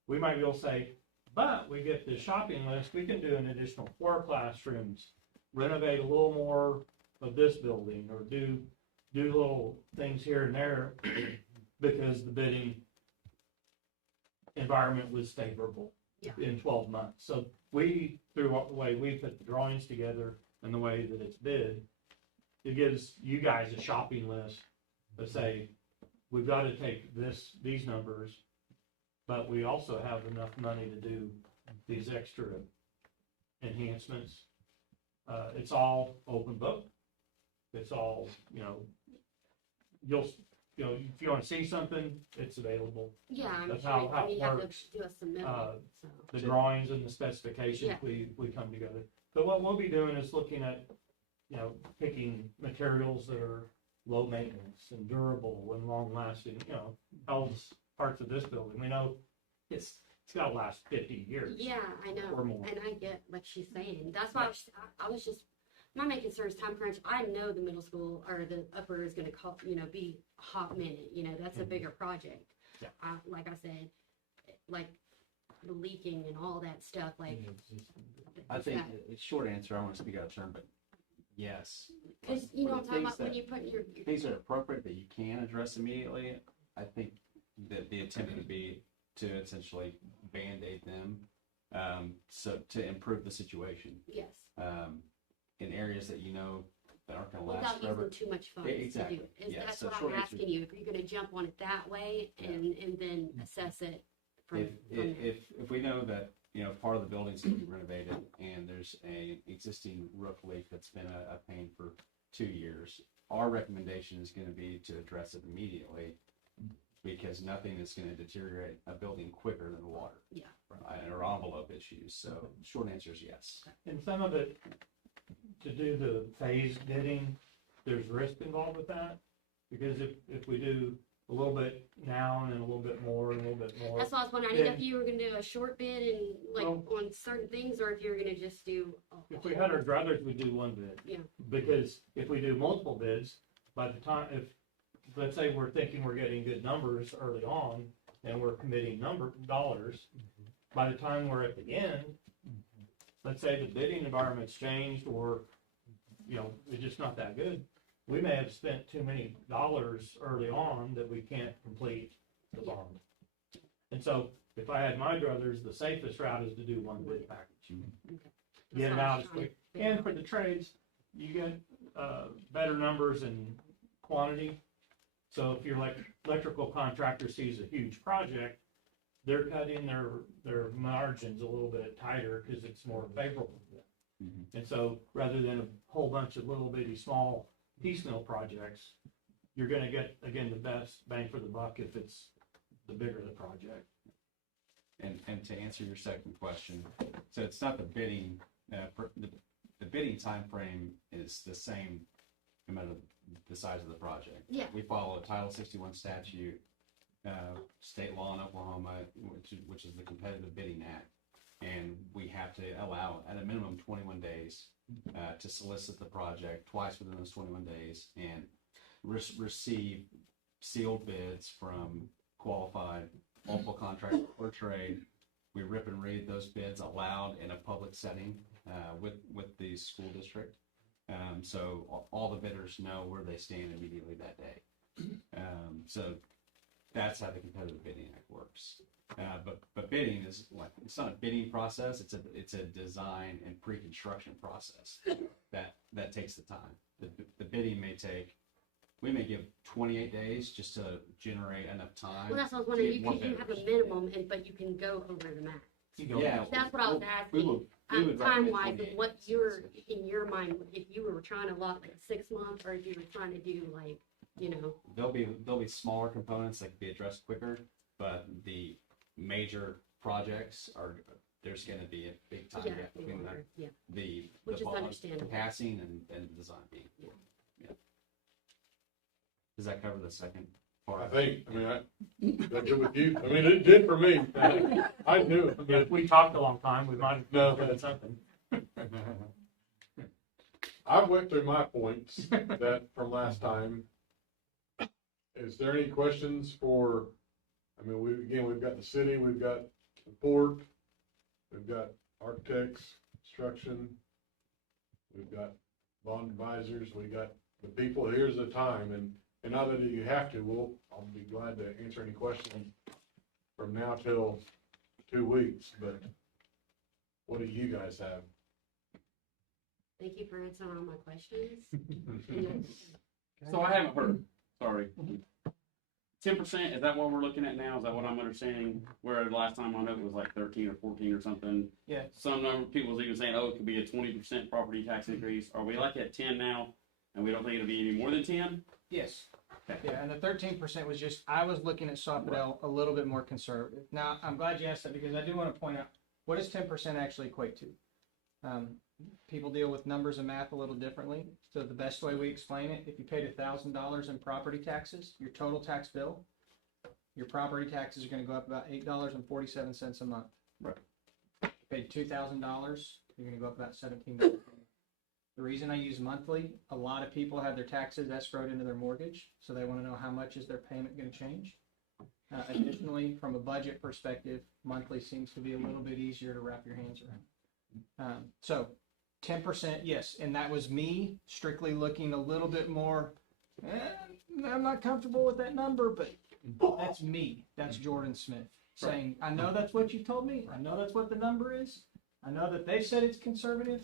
we might be able to say, but we get the shopping list, we can do an additional 4 classrooms, renovate a little more of this building, or do little things here and there because the bidding environment was favorable in 12 months. So we, through the way we put the drawings together and the way that it's bid, it gives you guys a shopping list that say, we've got to take these numbers, but we also have enough money to do these extra enhancements. It's all open book. It's all, if you want to see something, it's available. Yeah, I'm That's sure how you it have to works. do a submittal. The drawings and the specifications, we come together. But what we'll be doing is looking at, picking materials that are low maintenance and durable and long lasting, those parts of this building. We know it's got to last 50 years. Yeah, I know. Or more. And I get what she's saying. That's why I was just, my main concern is time crunch. I know the middle school or the upper is going to be a hot minute. That's a bigger project. Yeah. Like I said, like the leaking and all that stuff. Like, I think the short answer, I want to speak out of turn, but yes. Cause you know what I'm talking Things about, when that- you put your, Things are appropriate that you can address immediately. I think that the attempt would be to essentially Band-Aid them, so to improve the situation. yes, In areas that you know that aren't gonna without last forever. using too much funds to do Exactly. it. Is- Yeah, That's so what short I'm answer- asking you, if you're gonna jump on it that way and then assess it from If, there. if we know that, part of the building's gonna be renovated and there's a existing roof leak that's been a pain for 2 years, our recommendation is gonna be to address it immediately, because nothing is gonna deteriorate a building quicker than water. Yeah. Or envelope issues, so short answer is yes. And some of it, to do the phase bidding, there's risk involved with that. Because if we do a little bit now and then a little bit more and a little bit more. That's why I was wondering, I didn't know then- if you were gonna do a short bid and like Well- on certain things, or if you were gonna just do. If we had our druthers, we'd do one bid. Yeah. Because if we do multiple bids, by the time, let's say we're thinking we're getting good numbers early on, and we're committing dollars, by the time we're at the end, let's say the bidding environment's changed, or, it's just not that good, we may have spent too many dollars early on that we can't complete the bond. And so, if I had my druthers, the safest route is to do one bid package. Get it out as quick. And for the trades, you get better numbers and quantity. So if your electrical contractor sees a huge project, they're cutting their margins a little bit tighter because it's more favorable to them. And so rather than a whole bunch of little bitty small piecemeal projects, you're gonna get, again, the best bang for the buck if it's the bigger the project. And to answer your second question, so it's not the bidding, the bidding timeframe is the same no matter the size of the project. Yeah. We follow a Title 61 statute, state law in Oklahoma, which is the Competitive Bidding Act. And we have to allow at a minimum 21 days to solicit the project twice within those 21 days and receive sealed bids from qualified multiple contracts or trade. We rip and read those bids aloud in a public setting with the school district. So all the bidders know where they stand immediately that day. So that's how the Competitive Bidding Act works. But bidding is it's not a bidding process. It's a design and pre-construction process that takes the time. The bidding we may give 28 days just to generate enough time. Well, that's what I was wondering, because you have a minimum, but you can go over the max. Yeah. That's what I was asking. We would recommend Time-wise, 28. what in your mind, if you were trying to lock like 6 months, or if you were trying to do like, There'll be smaller components that can be addressed quicker, but the major projects there's going to be a big time Yeah, gap between yeah. the Which is bond understandable. passing and the design being. Yeah. Does that cover the second part? That's good with you. It did for me. I knew. If we talked a long time, we might have done something. I went through my points that from last time. Is there any questions for, we've got the city, we've got the port, we've got architects, construction, we've got bond advisors, we got the people. Here's the time, and now that you have to, I'll be glad to answer any questions from now till 2 weeks, but what do you guys have? Thank you for answering all my questions. So I haven't heard, sorry. 10%, is that what we're looking at now? Is that what I'm understanding? Where the last time I know it was like 13 or 14 or something. Yeah. Some number of people was even saying, it could be a 20% property tax increase. Are we like at 10 now? And we don't think it'll be any more than 10? Yes. Okay. Yeah, and the 13% was just, I was looking at Soffit a little bit more conservative. Now, I'm glad you asked that, because I do want to point out, what does 10% actually equate to? People deal with numbers and math a little differently. So the best way we explain it, if you paid $1,000 in property taxes, your total tax bill, your property taxes are going to go up about $8.47 a month. Right. If you paid $2,000, you're going to go up about $17. The reason I use monthly, a lot of people have their taxes escrowed into their mortgage, so they want to know how much is their payment going to change. Additionally, from a budget perspective, monthly seems to be a little bit easier to wrap your hands around. So 10%, yes, and that was me strictly looking a little bit more, I'm not comfortable with that number, but that's me. That's Jordan Smith saying, I know that's what you told me. I know that's what the number is. I know that they said it's conservative.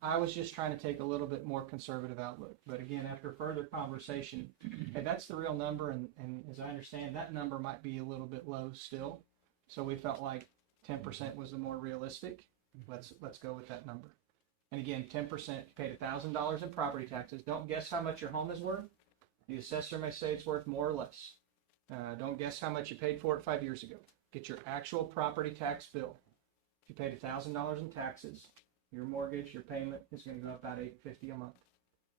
I was just trying to take a little bit more conservative outlook. But again, after further conversation, hey, that's the real number. And as I understand, that number might be a little bit low still. So we felt like 10% was the more realistic. Let's go with that number. And again, 10%, you paid $1,000 in property taxes. Don't guess how much your home is worth. The assessor may say it's worth more or less. Don't guess how much you paid for it 5 years ago. Get your actual property tax bill. If you paid $1,000 in taxes, your mortgage, your payment is going to go up about $850 a month.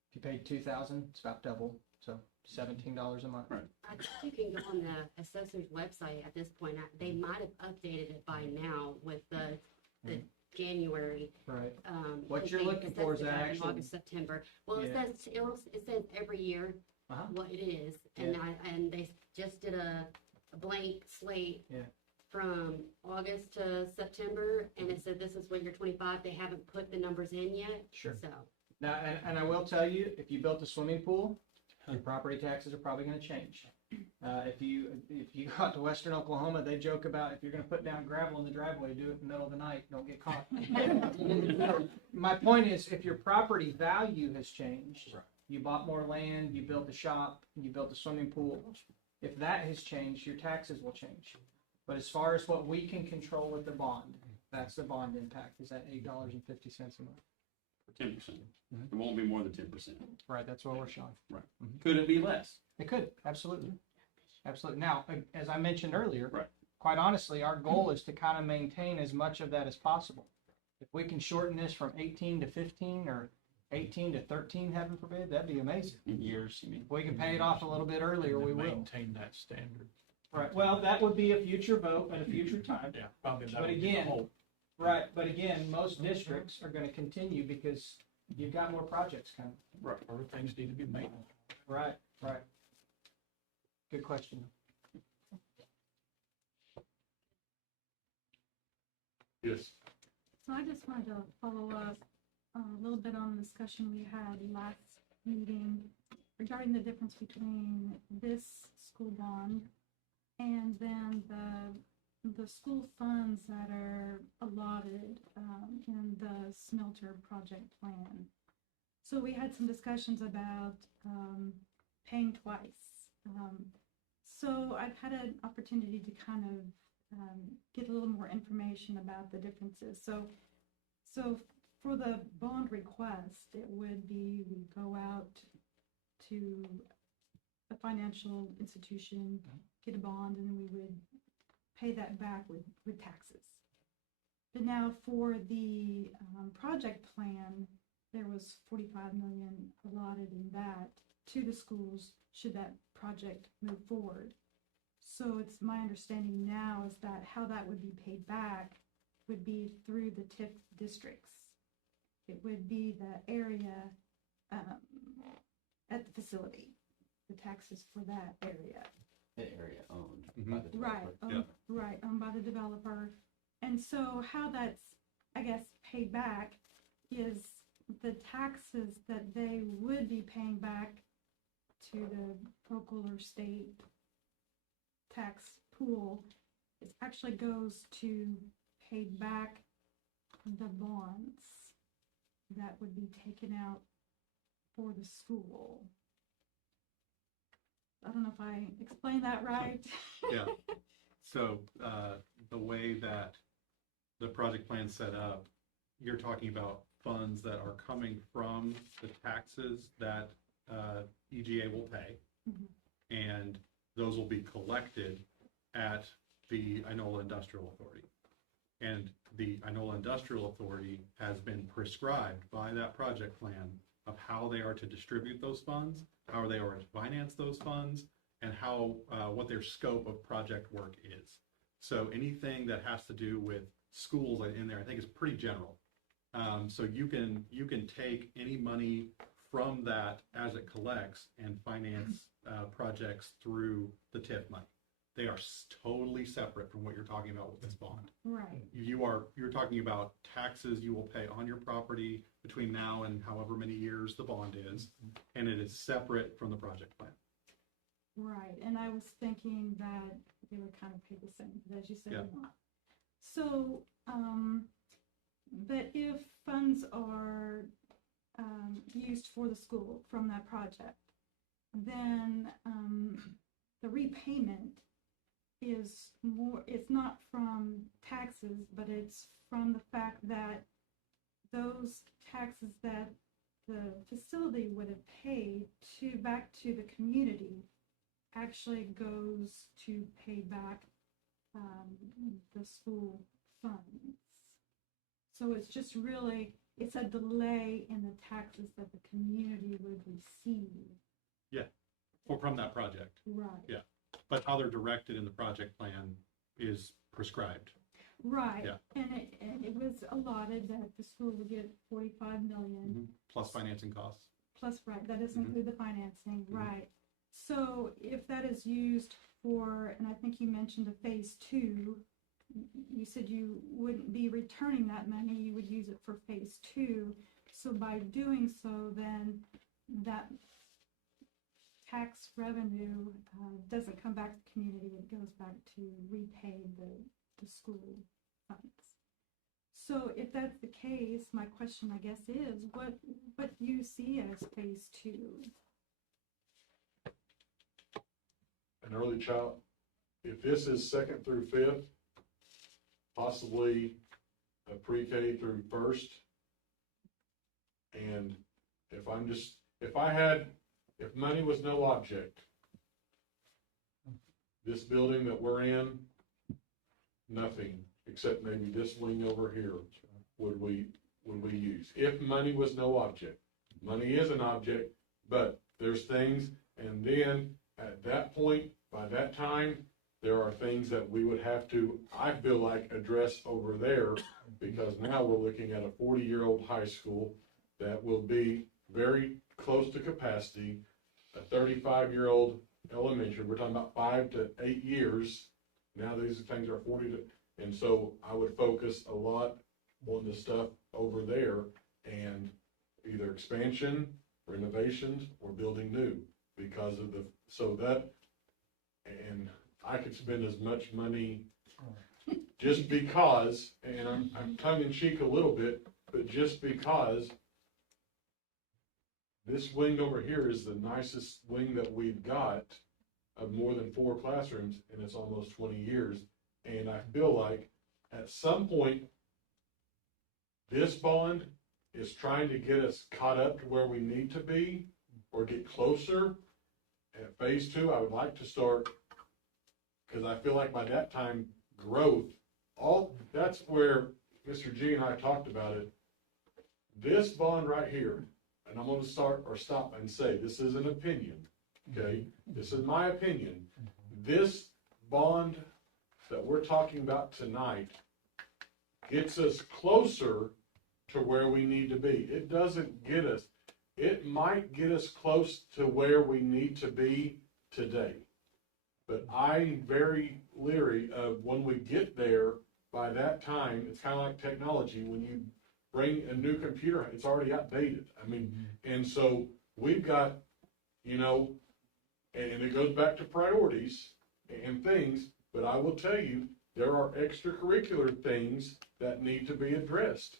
If you paid $2,000, it's about double, so $17 a month. Right. I think you can go on the assessor's website at this point. They might have updated it by now with the January. Right. What you're looking for is that actual August, September. Well, Yeah. it says every year what it is, and and they just did a blank slate. Yeah. From August to September, and it said this is when you're 25. They haven't put the numbers in yet. Sure. So Now, and I will tell you, if you built a swimming pool, your property taxes are probably going to change. If you go out to Western Oklahoma, they joke about if you're going to put down gravel in the driveway, do it in the middle of the night. Don't get caught. My point is, if your property value has changed, you bought more land, you built a shop, you built a swimming pool. If that has changed, your taxes will change. But as far as what we can control with the bond, that's the bond impact. Is that $8.50 a month? 10%. It won't be more than 10%. Right, that's what we're showing. Right. Could it be less? It could, absolutely. Absolutely. Now, as I mentioned earlier, Right. quite honestly, our goal is to kind of maintain as much of that as possible. If we can shorten this from 18 to 15 or 18 to 13, heaven forbid, that'd be amazing. In years, you mean? If we can pay it off a little bit earlier, we will. Maintain that standard. Right, well, that would be a future vote at a future time. Yeah, probably that But would be the again, whole. right, but again, most districts are gonna continue because you've got more projects coming. Right, or things need to be made. Right, right. Good question. Yes. So I just wanted to follow up a little bit on the discussion we had last meeting regarding the difference between this school bond and then the school funds that are allotted in the smelter project plan. So we had some discussions about paying twice. So I've had an opportunity to kind of get a little more information about the differences. So for the bond request, it would be we go out to a financial institution, get a bond, and then we would pay that back with taxes. But now for the project plan, there was 45 million allotted in that to the schools should that project move forward. So it's my understanding now is that how that would be paid back would be through the TIF districts. It would be the area at the facility, the taxes for that area. The area owned by the Right, developer. right, owned by the developer. And so how that's, I guess, paid back is the taxes that they would be paying back to the local or state tax pool, it actually goes to pay back the bonds that would be taken out for the school. I don't know if I explained that right. Yeah. So the way that the project plan's set up, you're talking about funds that are coming from the taxes that EGA will pay. And those will be collected at the Inola Industrial Authority. And the Inola Industrial Authority has been prescribed by that project plan of how they are to distribute those funds, how they are to finance those funds, and how what their scope of project work is. So anything that has to do with schools in there, I think is pretty general. So you can take any money from that as it collects and finance projects through the TIF money. They are totally separate from what you're talking about with this bond. Right. You're talking about taxes you will pay on your property between now and however many years the bond is, and it is separate from the project plan. Right, and I was thinking that they would kind of pay the same, but as you said, Yeah. they're not. So, but if funds are used for the school from that project, then the repayment is more, it's not from taxes, but it's from the fact that those taxes that the facility would have paid back to the community actually goes to pay back the school funds. So it's just really, it's a delay in the taxes that the community would receive. Yeah, from that project. Right. Yeah, but how they're directed in the project plan is prescribed. Right. Yeah. And it was allotted that the school would get 45 million. Plus financing costs. Plus, right, that doesn't include the financing, right. So if that is used for, and I think you mentioned a phase 2, you said you wouldn't be returning that money, you would use it for phase 2. So by doing so, then that tax revenue doesn't come back to the community, it goes back to repay the school funds. So if that's the case, my question, I guess, is what do you see as phase 2? An early child, if this is 2nd through 5th, possibly a pre-K through 1st. And if money was no object, this building that we're in, nothing except maybe this wing over here would we use. If money was no object. Money is an object, but there's things, and then at that point, by that time, there are things that we would have to, I feel like, address over there, because now we're looking at a 40-year-old high school that will be very close to capacity, a 35-year-old elementary, we're talking about 5 to 8 years. Now these things are 40 to, and so I would focus a lot on the stuff over there and either expansion, renovations, or building new, because of and I could spend as much money just because, and I'm tongue in cheek a little bit, but just because this wing over here is the nicest wing that we've got of more than 4 classrooms, and it's almost 20 years. And I feel like at some point, this bond is trying to get us caught up to where we need to be or get closer. At phase 2, I would like to start, because I feel like by that time, growth, that's where Mr. G and I talked about it. This bond right here, and I'm going to stop and say, this is an opinion, okay? This is my opinion. This bond that we're talking about tonight gets us closer to where we need to be. It doesn't get us, it might get us close to where we need to be today. But I'm very leery of when we get there, by that time, it's kind of like technology. When you bring a new computer, it's already outdated. I mean, and so we've got, and it goes back to priorities and things, but I will tell you, there are extracurricular things that need to be addressed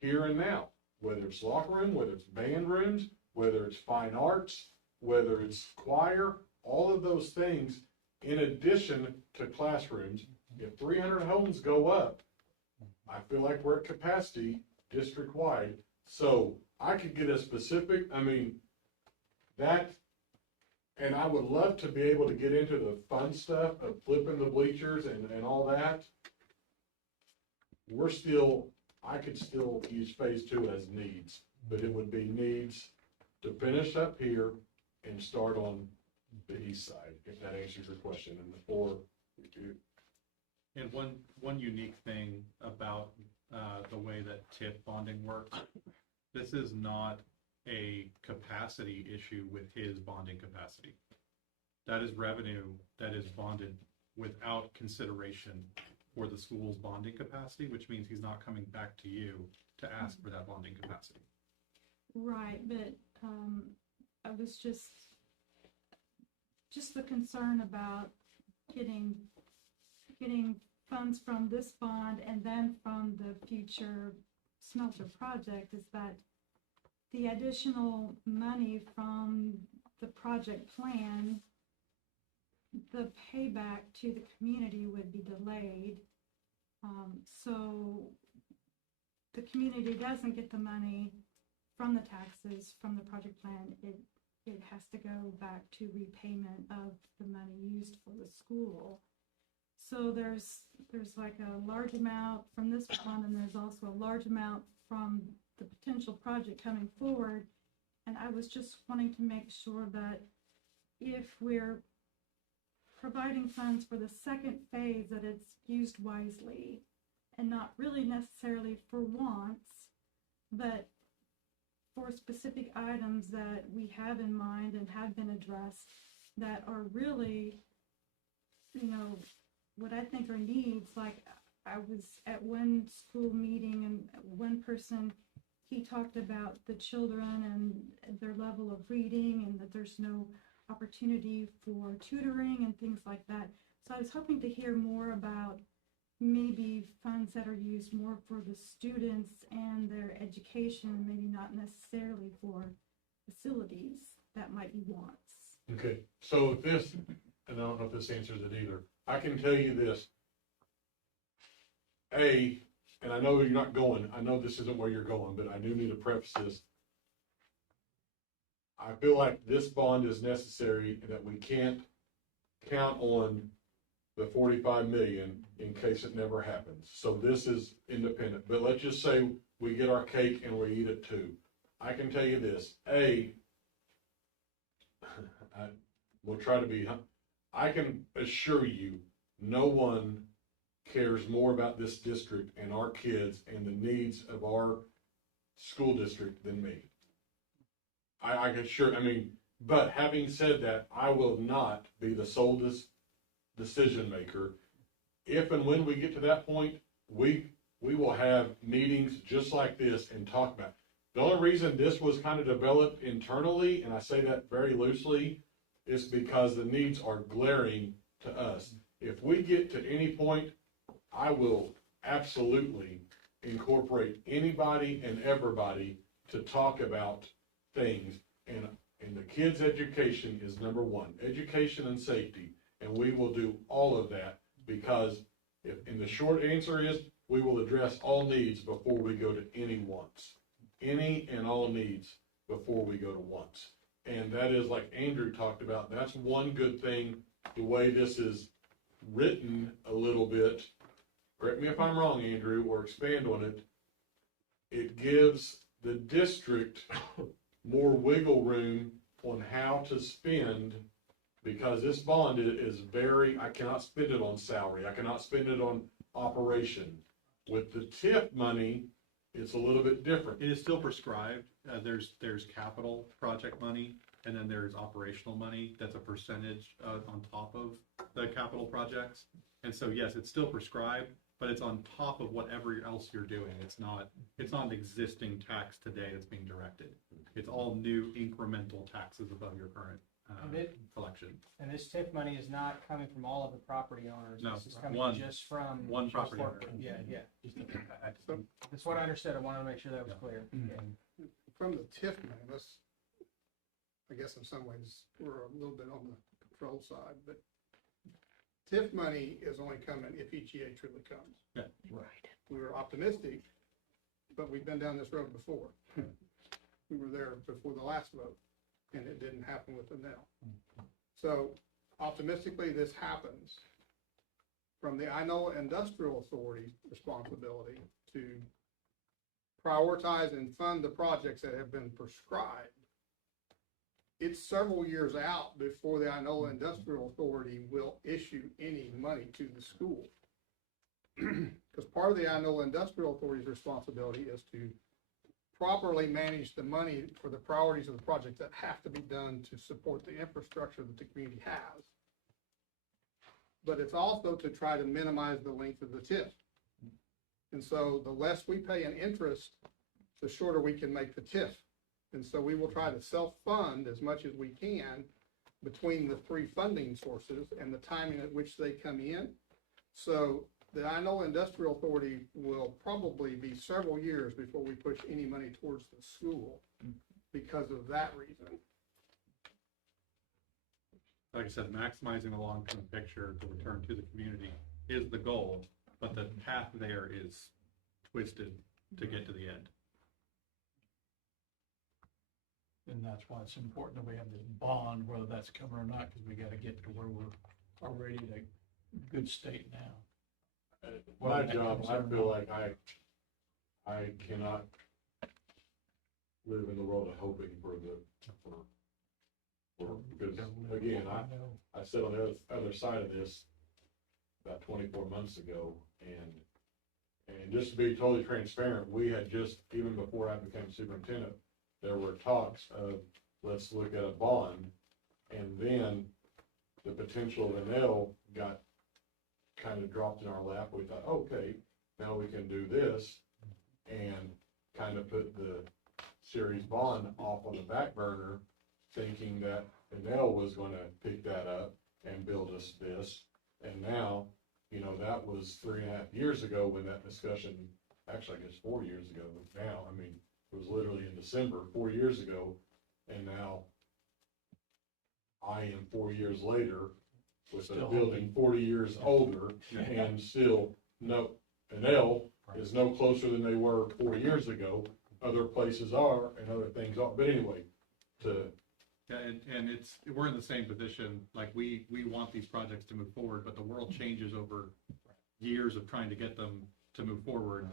here and now, whether it's locker room, whether it's band rooms, whether it's fine arts, whether it's choir, all of those things, in addition to classrooms. If 300 homes go up, I feel like we're at capacity district-wide. So I could get a specific, and I would love to be able to get into the fun stuff of flipping the bleachers and all that. I could still use phase 2 as needs, but it would be needs to finish up here and start on the east side, if that answers your question. And one unique thing about the way that TIF bonding works, this is not a capacity issue with his bonding capacity. That is revenue that is bonded without consideration for the school's bonding capacity, which means he's not coming back to you to ask for that bonding capacity. Right, but, I was just the concern about getting funds from this bond and then from the future smelter project is that the additional money from the project plan, the payback to the community would be delayed. So the community doesn't get the money from the taxes, from the project plan. It has to go back to repayment of the money used for the school. So there's like a large amount from this fund, and there's also a large amount from the potential project coming forward. And I was just wanting to make sure that if we're providing funds for the second phase, that it's used wisely and not really necessarily for wants, but for specific items that we have in mind and have been addressed that are really, what I think are needs. Like, I was at one school meeting and one person, he talked about the children and their level of reading and that there's no opportunity for tutoring and things like that. So I was hoping to hear more about maybe funds that are used more for the students and their education, maybe not necessarily for facilities that might be wants. Okay, so this, and I don't know if this answers it either. I can tell you this. And I know you're not going, I know this isn't where you're going, but I do need to preface this. I feel like this bond is necessary and that we can't count on the 45 million in case it never happens. So this is independent, but let's just say we get our cake and we eat it too. I can tell you this, we'll try to be, I can assure you, no one cares more about this district and our kids and the needs of our school district than me. I can sure, but having said that, I will not be the sole decision maker. If and when we get to that point, we will have meetings just like this and talk about it. The only reason this was kind of developed internally, and I say that very loosely, is because the needs are glaring to us. If we get to any point, I will absolutely incorporate anybody and everybody to talk about things. And the kids' education is number one, education and safety. And we will do all of that because and the short answer is we will address all needs before we go to any wants. Any and all needs before we go to wants. And that is, like Andrew talked about, that's one good thing, the way this is written a little bit. Correct me if I'm wrong, Andrew, or expand on it. It gives the district more wiggle room on how to spend, because this bond is very, I cannot spend it on salary. I cannot spend it on operation. With the TIF money, it's a little bit different. It is still prescribed. There's capital project money, and then there's operational money that's a percentage on top of the capital projects. And so, yes, it's still prescribed, but it's on top of whatever else you're doing. It's not an existing tax today that's being directed. It's all new incremental taxes above your current collection. And this TIF money is not coming from all of the property owners. No, This is coming just from one just property owner. corporate. Yeah. That's what I understood. I wanted to make sure that was clear. From the TIF money, I guess in some ways, we're a little bit on the control side, but TIF money is only coming if EGA truly comes. Yeah. Right. We were optimistic, but we've been down this road before. We were there before the last vote, and it didn't happen with the now. So optimistically, this happens. From the Inola Industrial Authority's responsibility to prioritize and fund the projects that have been prescribed, it's several years out before the Inola Industrial Authority will issue any money to the school. Because part of the Inola Industrial Authority's responsibility is to properly manage the money for the priorities of the project that have to be done to support the infrastructure that the community has. But it's also to try to minimize the length of the TIF. And so the less we pay in interest, the shorter we can make the TIF. And so we will try to self-fund as much as we can between the three funding sources and the timing at which they come in. So the Inola Industrial Authority will probably be several years before we push any money towards the school because of that reason. Like I said, maximizing the long-term picture to return to the community is the goal, but the path there is twisted to get to the end. And that's why it's important that we have this bond, whether that's coming or not, because we gotta get to where we're already in a good state now. My job, I feel like I cannot live in the world of hoping because again, I sat on the other side of this about 24 months ago, and just to be totally transparent, we had just, even before I became superintendent, there were talks of, let's look at a bond, and then the potential of Inola got kind of dropped in our lap. We thought, okay, now we can do this, and kind of put the series bond off on the back burner, thinking that Inola was going to pick that up and build us this. And now, you know, that was 3.5 years ago when that discussion, actually, I guess 4 years ago now, I mean, it was literally in December, 4 years ago, and now I am 4 years later with a building 40 years older, and still no, Inola is no closer than they were 4 years ago. Other places are, and other things are, but anyway, Yeah, and we're in the same position, like we want these projects to move forward, but the world changes over years of trying to get them to move forward.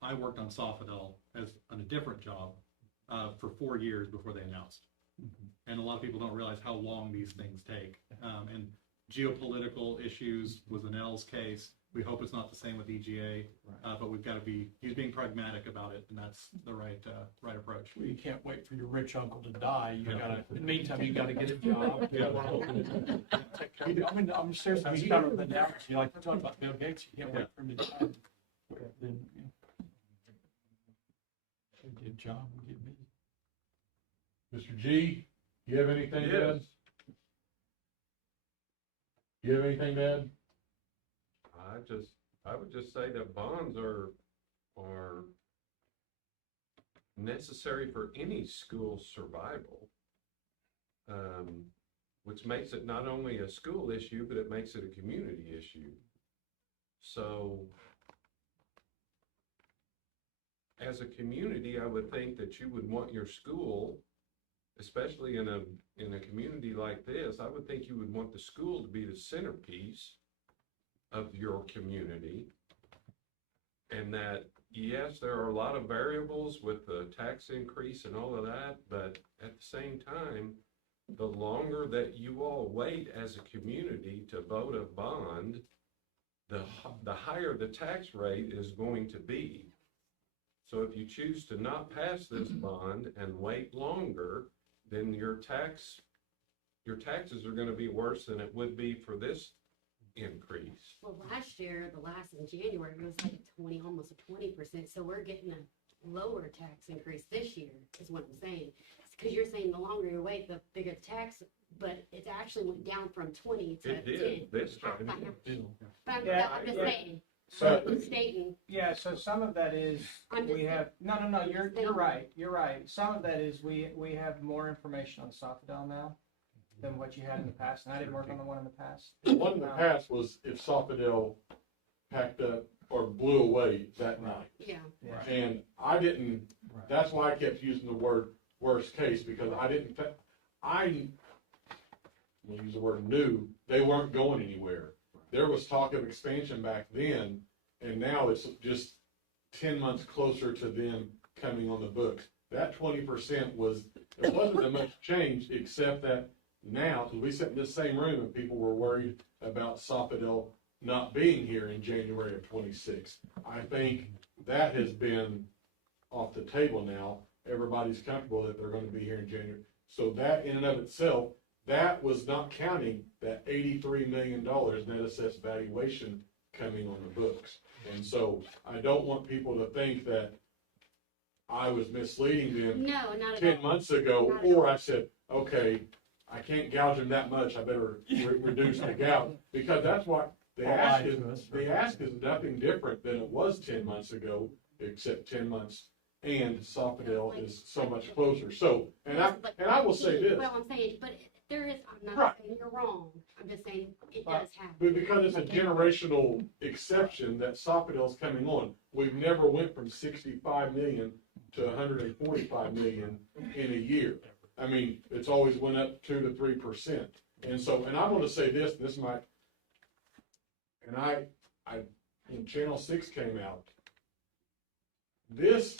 I worked on Sofidel on a different job for 4 years before they announced. And a lot of people don't realize how long these things take. And geopolitical issues was Nell's case. We hope it's not the same with EGA, but we've got to he's being pragmatic about it, and that's the right approach. Well, you can't wait for your rich uncle to die. You gotta, in the meantime, you gotta get a job. I mean, I'm serious. I mean, you gotta announce, you like to talk about Bill Gates, you can't wait for him to die. Then, get a job and get busy. Mr. G, you have anything to add? You have anything to add? I would just say that bonds are necessary for any school's survival, which makes it not only a school issue, but it makes it a community issue. So as a community, I would think that you would want your school, especially in a community like this, I would think you would want the school to be the centerpiece of your community. And that, yes, there are a lot of variables with the tax increase and all of that, but at the same time, the longer that you all wait as a community to vote a bond, the higher the tax rate is going to be. So if you choose to not pass this bond and wait longer, then your taxes are going to be worse than it would be for this increase. Well, last year, in January, it was like almost a 20%. So we're getting a lower tax increase this year, is what I'm saying. Because you're saying the longer you wait, the bigger the tax, but it actually went down from 20 to 10. It did this time. But I'm just saying. So, I'm stating. Yeah, so some of that is we have, no, you're right. You're right. Some of that is we have more information on Sofidel now than what you had in the past, and I didn't work on the one in the past. The one in the past was if Sofidel packed up or blew away that night. Yeah. And I didn't, that's why I kept using the word worst case, because I will use the word knew, they weren't going anywhere. There was talk of expansion back then, and now it's just 10 months closer to them coming on the books. That 20% it wasn't that much change, except that now, because we sat in this same room and people were worried about Sofidel not being here in January of 26. I think that has been off the table now. Everybody's comfortable that they're gonna be here in January. So that in and of itself, that was not counting that $83 million net assessed valuation coming on the books. And so I don't want people to think that I was misleading them No, not at 10 all. months ago, Not at or I said, okay, I can't gouge them that much, I better reduce the gouge, because that's what the ask is nothing different than it was 10 months ago, except 10 months, and Soffendale is so much closer. So, and I will say this. Well, I'm saying, but there is, I'm not Right. saying you're wrong, I'm just saying it Right. does happen. But because it's a generational exception that Soffendale's coming on, we've never went from 65 million to 145 million in a year. I mean, it's always went up 2 to 3%. And so, and I want to say this might, and I, when Channel 6 came out, this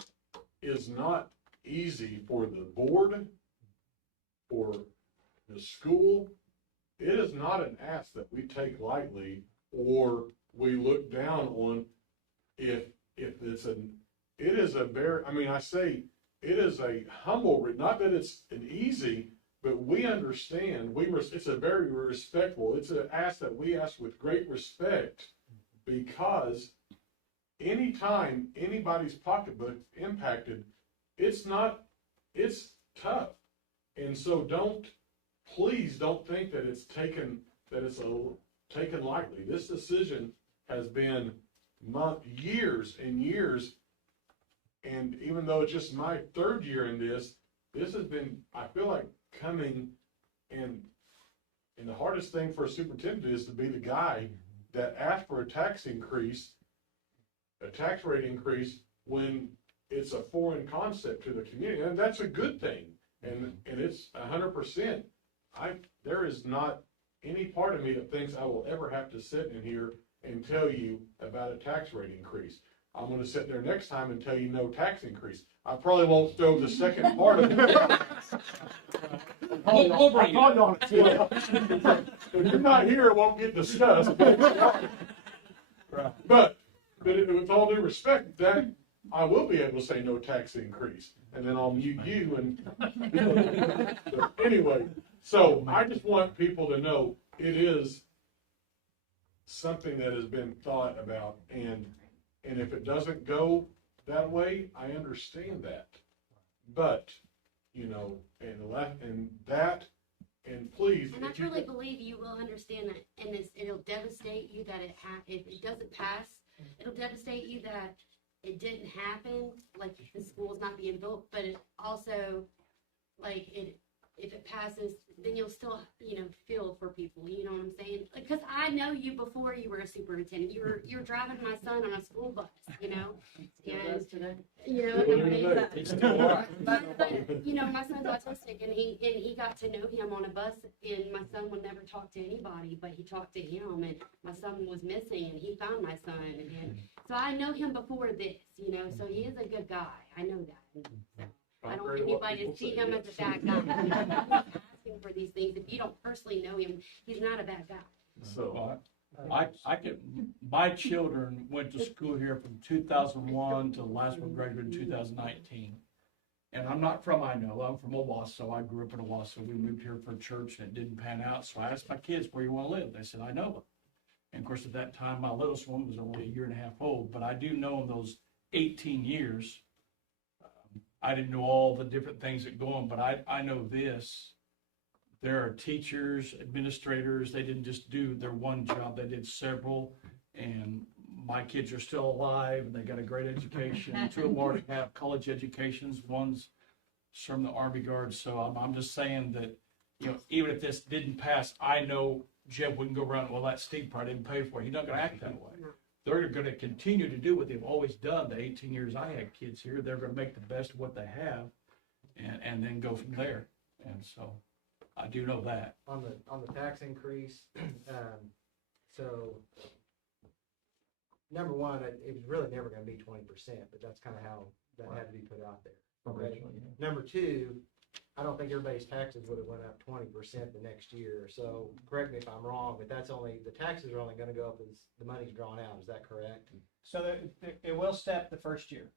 is not easy for the board, for the school. It is not an ask that we take lightly or we look down on if it's it is a very, I mean, I say it is a humble, not that it's an easy, but we understand, it's a very respectful, it's an ask that we ask with great respect, because anytime anybody's pocketbook impacted, it's tough. And so please don't think that it's taken lightly. This decision has been years and years, and even though it's just my third year in this has been, I feel like, coming, and the hardest thing for a superintendent is to be the guy that asked for a tax rate increase when it's a foreign concept to the community, and that's a good thing, and it's 100%. There is not any part of me that thinks I will ever have to sit in here and tell you about a tax rate increase. I'm gonna sit there next time and tell you no tax increase. I probably won't throw the second part of it. We'll bring it up. If you're not here, it won't get discussed. But with all due respect, that I will be able to say no tax increase, and then I'll mute you. And so anyway, so I just want people to know it is something that has been thought about, and if it doesn't go that way, I understand that. But and please. And I truly believe you will understand that, and it'll devastate you that if it doesn't pass, it'll devastate you that it didn't happen, like the school's not being built, but it also, like, if it passes, then you'll still, feel for people, you know what I'm saying? Because I know you before you were a superintendent. You were driving my son on a school bus, today. My son's autistic, and he got to know him on a bus, and my son would never talk to anybody, but he talked to him, and my son was missing, and he found my son, and so I know him before this, so he is a good guy. I know that. So I don't want anybody to see him as a bad guy. Asking for these things. If you don't personally know him, he's not a bad guy. So my children went to school here from 2001 to the last one graduated in 2019. And I'm not from Inola, I'm from Owasso. I grew up in Owasso. We moved here for church and it didn't pan out. So I asked my kids, where you want to live? They said, Inola. And of course, at that time, my littlest one was only a year and a half old. But I do know in those 18 years, I didn't know all the different things that go on, but I know this. There are teachers, administrators, they didn't just do their one job, they did several. And my kids are still alive and they got a great education. Two of them already have college educations, one's from the Army Guards. So I'm just saying that, even if this didn't pass, I know Jeb wouldn't go around, well, that Steve probably didn't pay for it. He's not gonna act that way. They're going to continue to do what they've always done. The 18 years I had kids here, they're going to make the best of what they have, and then go from there. And so, I do know that. On the tax increase, so number one, it was really never going to be 20%, but that's kind of how that had to be put out there. Okay. Number two, I don't think everybody's taxes would have went up 20% the next year. So correct me if I'm wrong, but the taxes are only going to go up as the money's drawn out. Is that correct? So it will step the first year.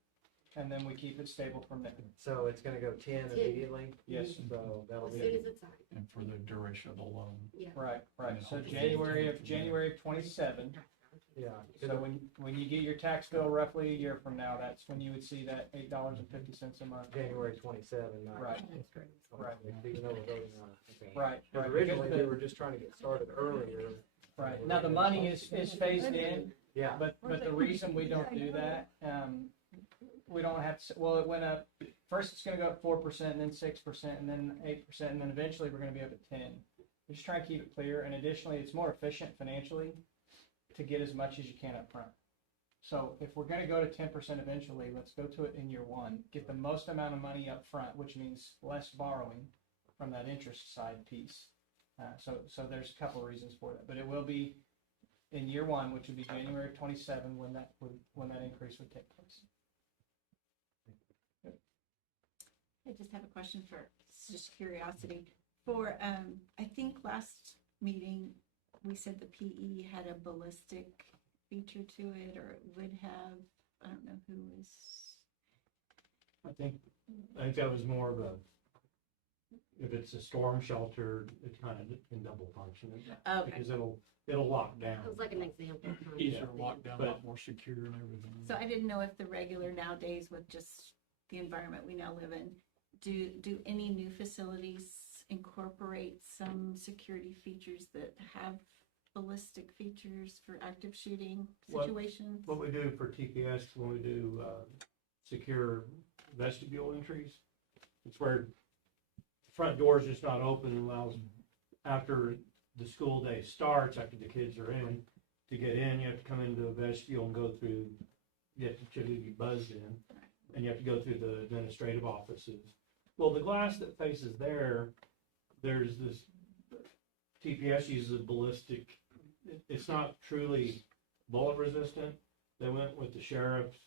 and then we keep it stable from there. So it's gonna go 10 immediately? Yes. So that'll As be. soon as it's signed. And for the duration of the loan. Yeah. Right, right. So And January of 27. Yeah. So when you get your tax bill roughly a year from now, that's when you would see that $8.50 a month. January 27, not. Right. Right. Even though we're voting on it. Okay. Right, Because right. originally Because we were just trying to get started earlier. Right. Now the money is phased in. Yeah. But the reason we don't do that, we don't have to, well, it went up, first it's gonna go up 4%, and then 6%, and then 8%, and then eventually we're gonna be up at 10. We're just trying to keep it clear, and additionally, it's more efficient financially to get as much as you can up front. So if we're gonna go to 10% eventually, let's go to it in year one, get the most amount of money up front, which means less borrowing from that interest side piece. So there's a couple of reasons for that, but it will be in year one, which would be January of 27, when that increase would take place. I just have a question for just curiosity. For I think last meeting we said the PE had a ballistic feature to it, or it would have. I don't know who was. I think that was more of a, if it's a storm shelter, it kind of can double function. Okay. Because it'll lock down. It was like an example. kind of Easier thing. lockdown, a lot more secure and everything. So I didn't know if the regular nowadays with just the environment we now live in, do any new facilities incorporate some security features that have ballistic features for active shooting situations? What we do for TPS, when we do secure vestibule entries, it's where the front door is just not open and allows, after the school day starts, after the kids are in, to get in, you have to come into a vestibule and go through, you have to be buzzed in, and you have to go through the administrative offices. Well, the glass that faces there's this, TPS uses a ballistic, it's not truly bullet resistant. They went with the sheriffs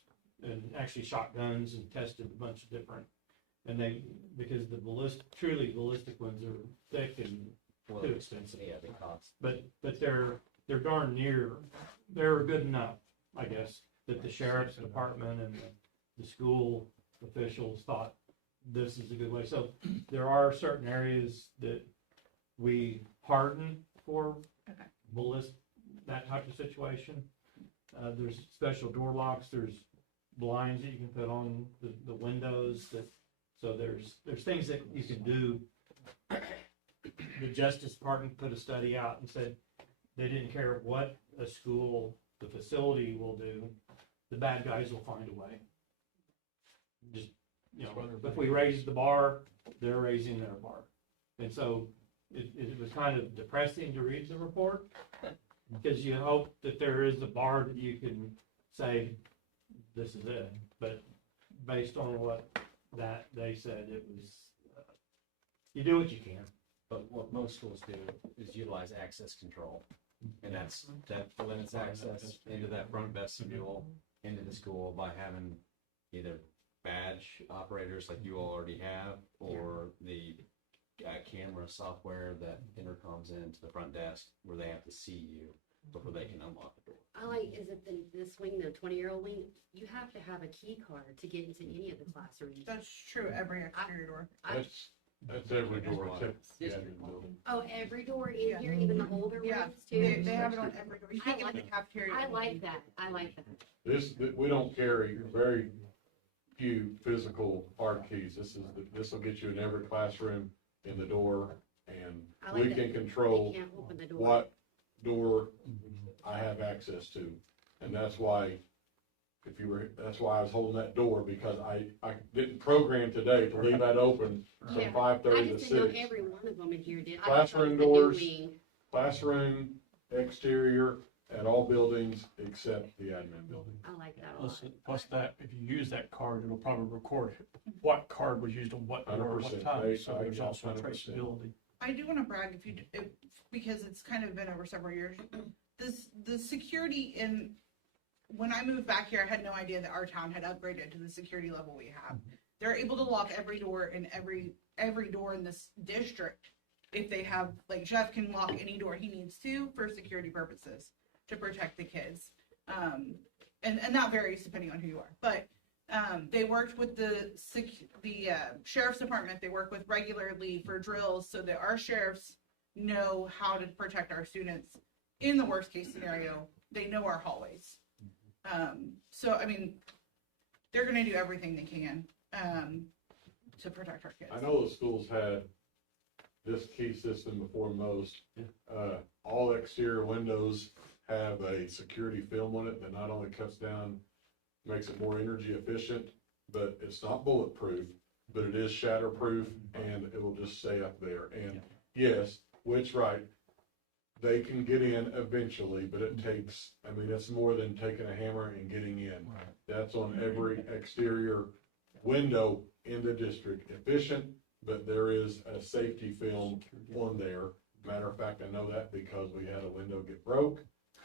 and actually shotguns and tested a bunch of different, and because the truly ballistic ones are thick and too expensive. Yeah, they cost. But they're darn near, they're good enough, I guess, that the sheriff's department and the school officials thought this is a good way. So there are certain areas that we harden for that type of situation. There's special door locks, there's blinds that you can put on the windows so there's things that you can do. The Justice Department put a study out and said they didn't care what a school, the facility will do, the bad guys will find a way. Just, if we raise the bar, they're raising their bar. And so it was kind of depressing to read the report, because you hope that there is a bar that you can say, this is it. But based on what they said, it was, you do what you can. But what most schools do is utilize access control. And that limits access into that front vestibule, into the school, by having either badge operators like you already have, or the camera software that intercoms into the front desk where they have to see you before they can unlock the door. I like, is it the swing, the 20-year-old wing? You have to have a key card to get into any of the classrooms. That's true, every exterior door. That's every door except the admin building. Oh, every door in here, even the older Yeah, ones too? they have it on every door. You can't get in the cafeteria. I like that. We don't carry very few physical hard keys. This will get you in every classroom, in the door, and we can control They can't open the door. what door I have access to. And that's why that's why I was holding that door, because I didn't program today to leave that open from Yeah, 5:30 to 6. I just didn't know every one of them in here did. Classroom doors, classroom, exterior, at all buildings except the admin building. I like that a lot. Plus that, if you use that card, it'll probably record what card was used on what door, 100%. what time, so there's I also 100%. traceability. I do want to brag because it's kind of been over several years. The security when I moved back here, I had no idea that our town had upgraded to the security level we have. They're able to lock every door in every door in this district if they have, like, Jeff can lock any door he needs to for security purposes to protect the kids. And that varies depending on who you are. But They worked with the sheriff's department. They work with regularly for drills so that our sheriffs know how to protect our students in the worst case scenario. They know our hallways. So, I mean, they're going to do everything they can to protect our kids. I know the schools had this key system before most. All exterior windows have a security film on it that not only cuts down, makes it more energy efficient, but it's not bulletproof, but it is shatterproof, and it will just stay up there. And yes, Whit's right, they can get in eventually, but it takes, I mean, it's more than taking a hammer and getting in. That's on every exterior window in the district. Efficient, but there is a safety film on there. Matter of fact, I know that because we had a window get broke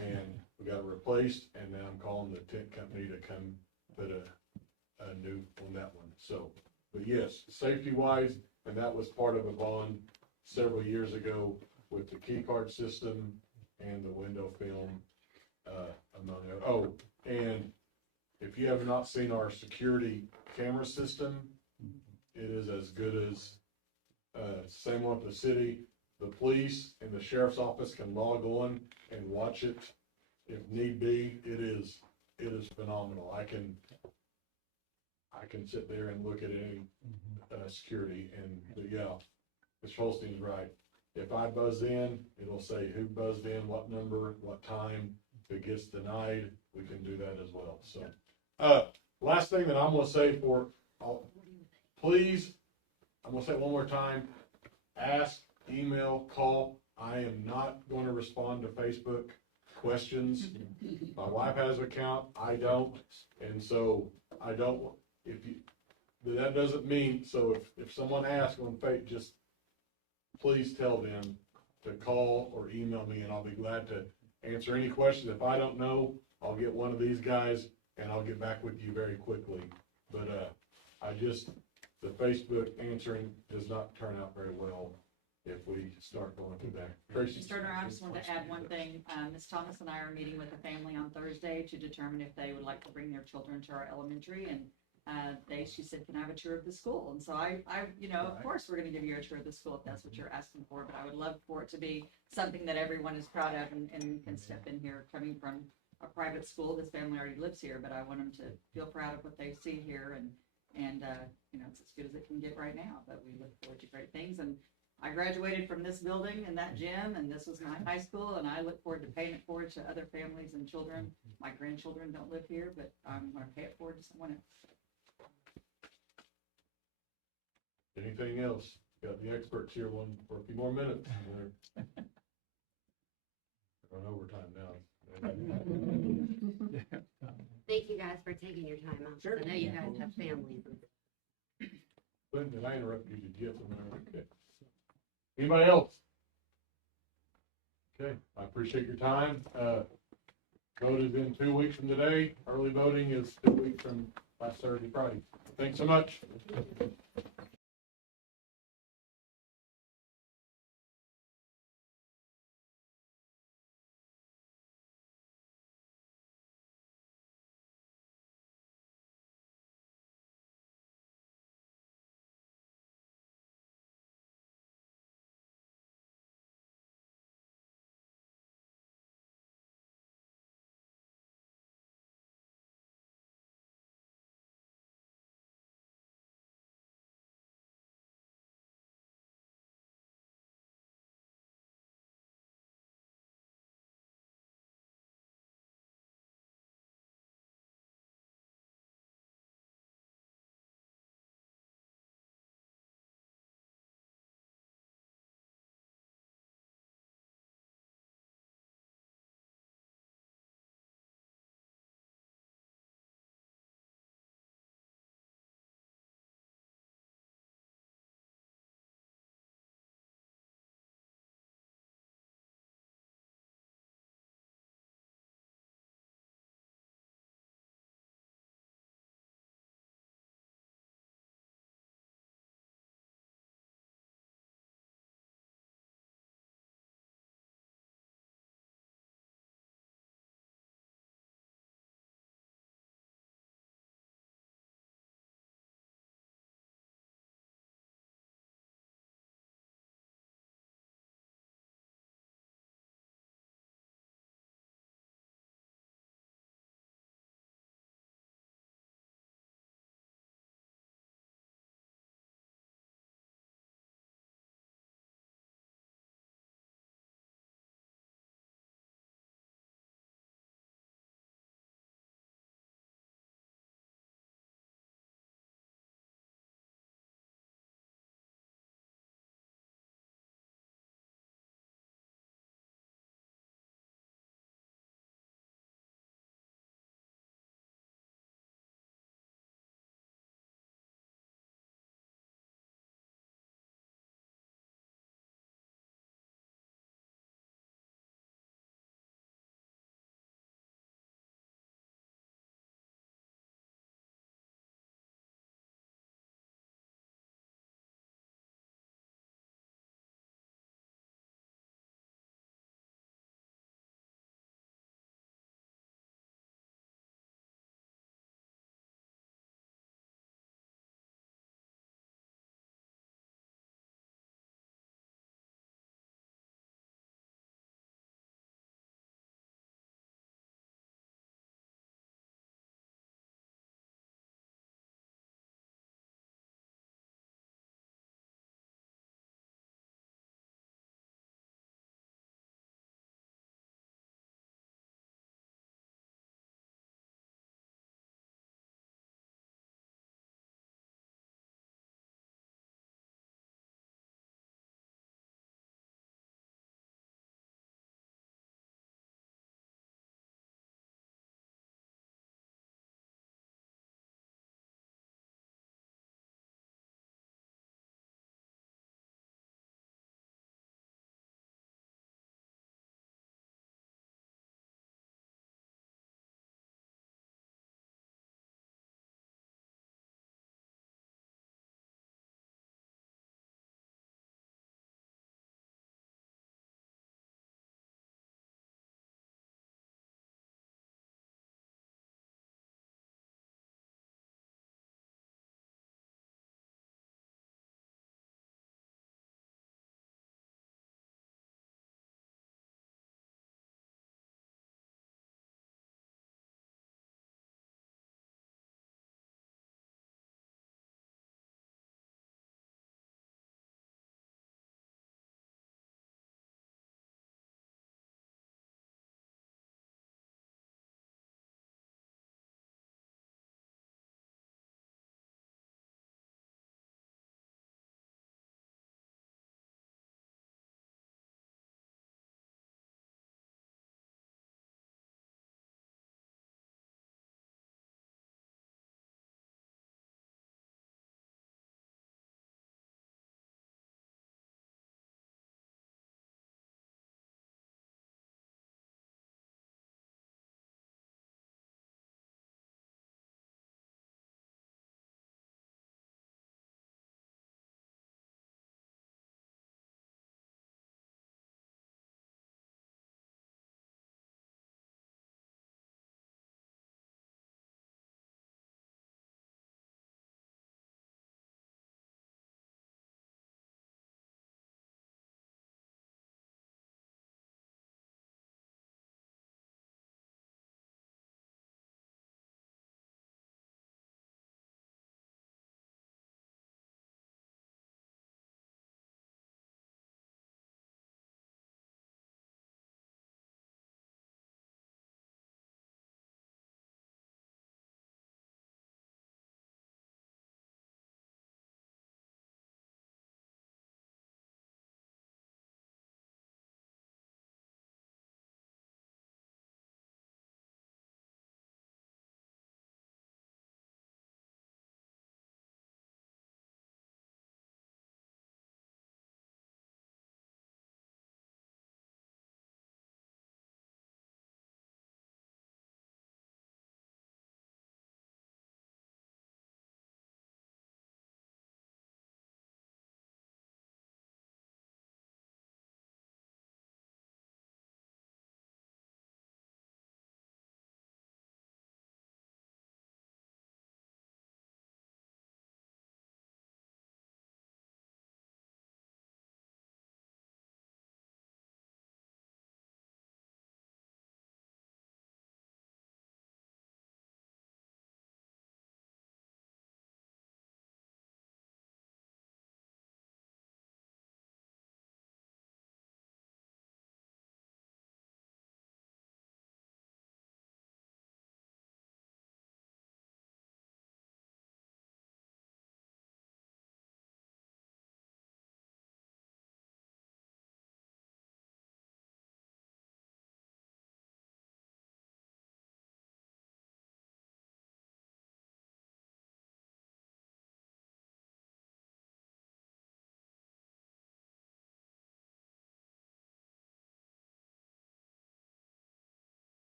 and we got it replaced, and now I'm calling the tent company to come put a new on that one. So, but yes, safety wise, and that was part of a bond several years ago with the key card system and the window film, among other. Oh, and if you have not seen our security camera system, it is as good as, same one with the city. The police and the sheriff's office can log on and watch it if need be. It is phenomenal. I can sit there and look at any, security, and, yeah, Mr. Holstein's right. If I buzz in, it'll say who buzzed in, what number, what time. If it gets denied, we can do that as well. So, last thing that I'm gonna say please, I'm gonna say it one more time, ask, email, call. I am not going to respond to Facebook questions. My wife has an account, I don't, and so I don't, that doesn't mean, so if someone asks on Facebook, just please tell them to call or email me, and I'll be glad to answer any questions. If I don't know, I'll get one of these guys and I'll get back with you very quickly. But, the Facebook answering does not turn out very well if we start going through that. Tracy? Mr. Turner, I just wanted to add one thing. Ms. Thomas and I are meeting with a family on Thursday to determine if they would like to bring their children to our elementary, and she said, can I have a tour of the school? And so of course, we're gonna give you a tour of the school if that's what you're asking for, but I would love for it to be something that everyone is proud of and can step in here. Coming from a private school, this family already lives here, but I want them to feel proud of what they see here, and it's as good as it can get right now, but we look forward to great things. And I graduated from this building and that gym, and this was my high school, and I look forward to paying it forward to other families and children. My grandchildren don't live here, but I'm gonna pay it forward to someone else. Anything else? Got the experts here for a few more minutes. We're on overtime now. Thank you guys for taking your time out. Sure. I know you guys have families. Clinton, did I interrupt you? Did you have something? Okay. Anybody else? Okay, I appreciate your time. Vote is in 2 weeks from today. Early voting is 2 weeks from last Thursday, Friday. Thanks so much.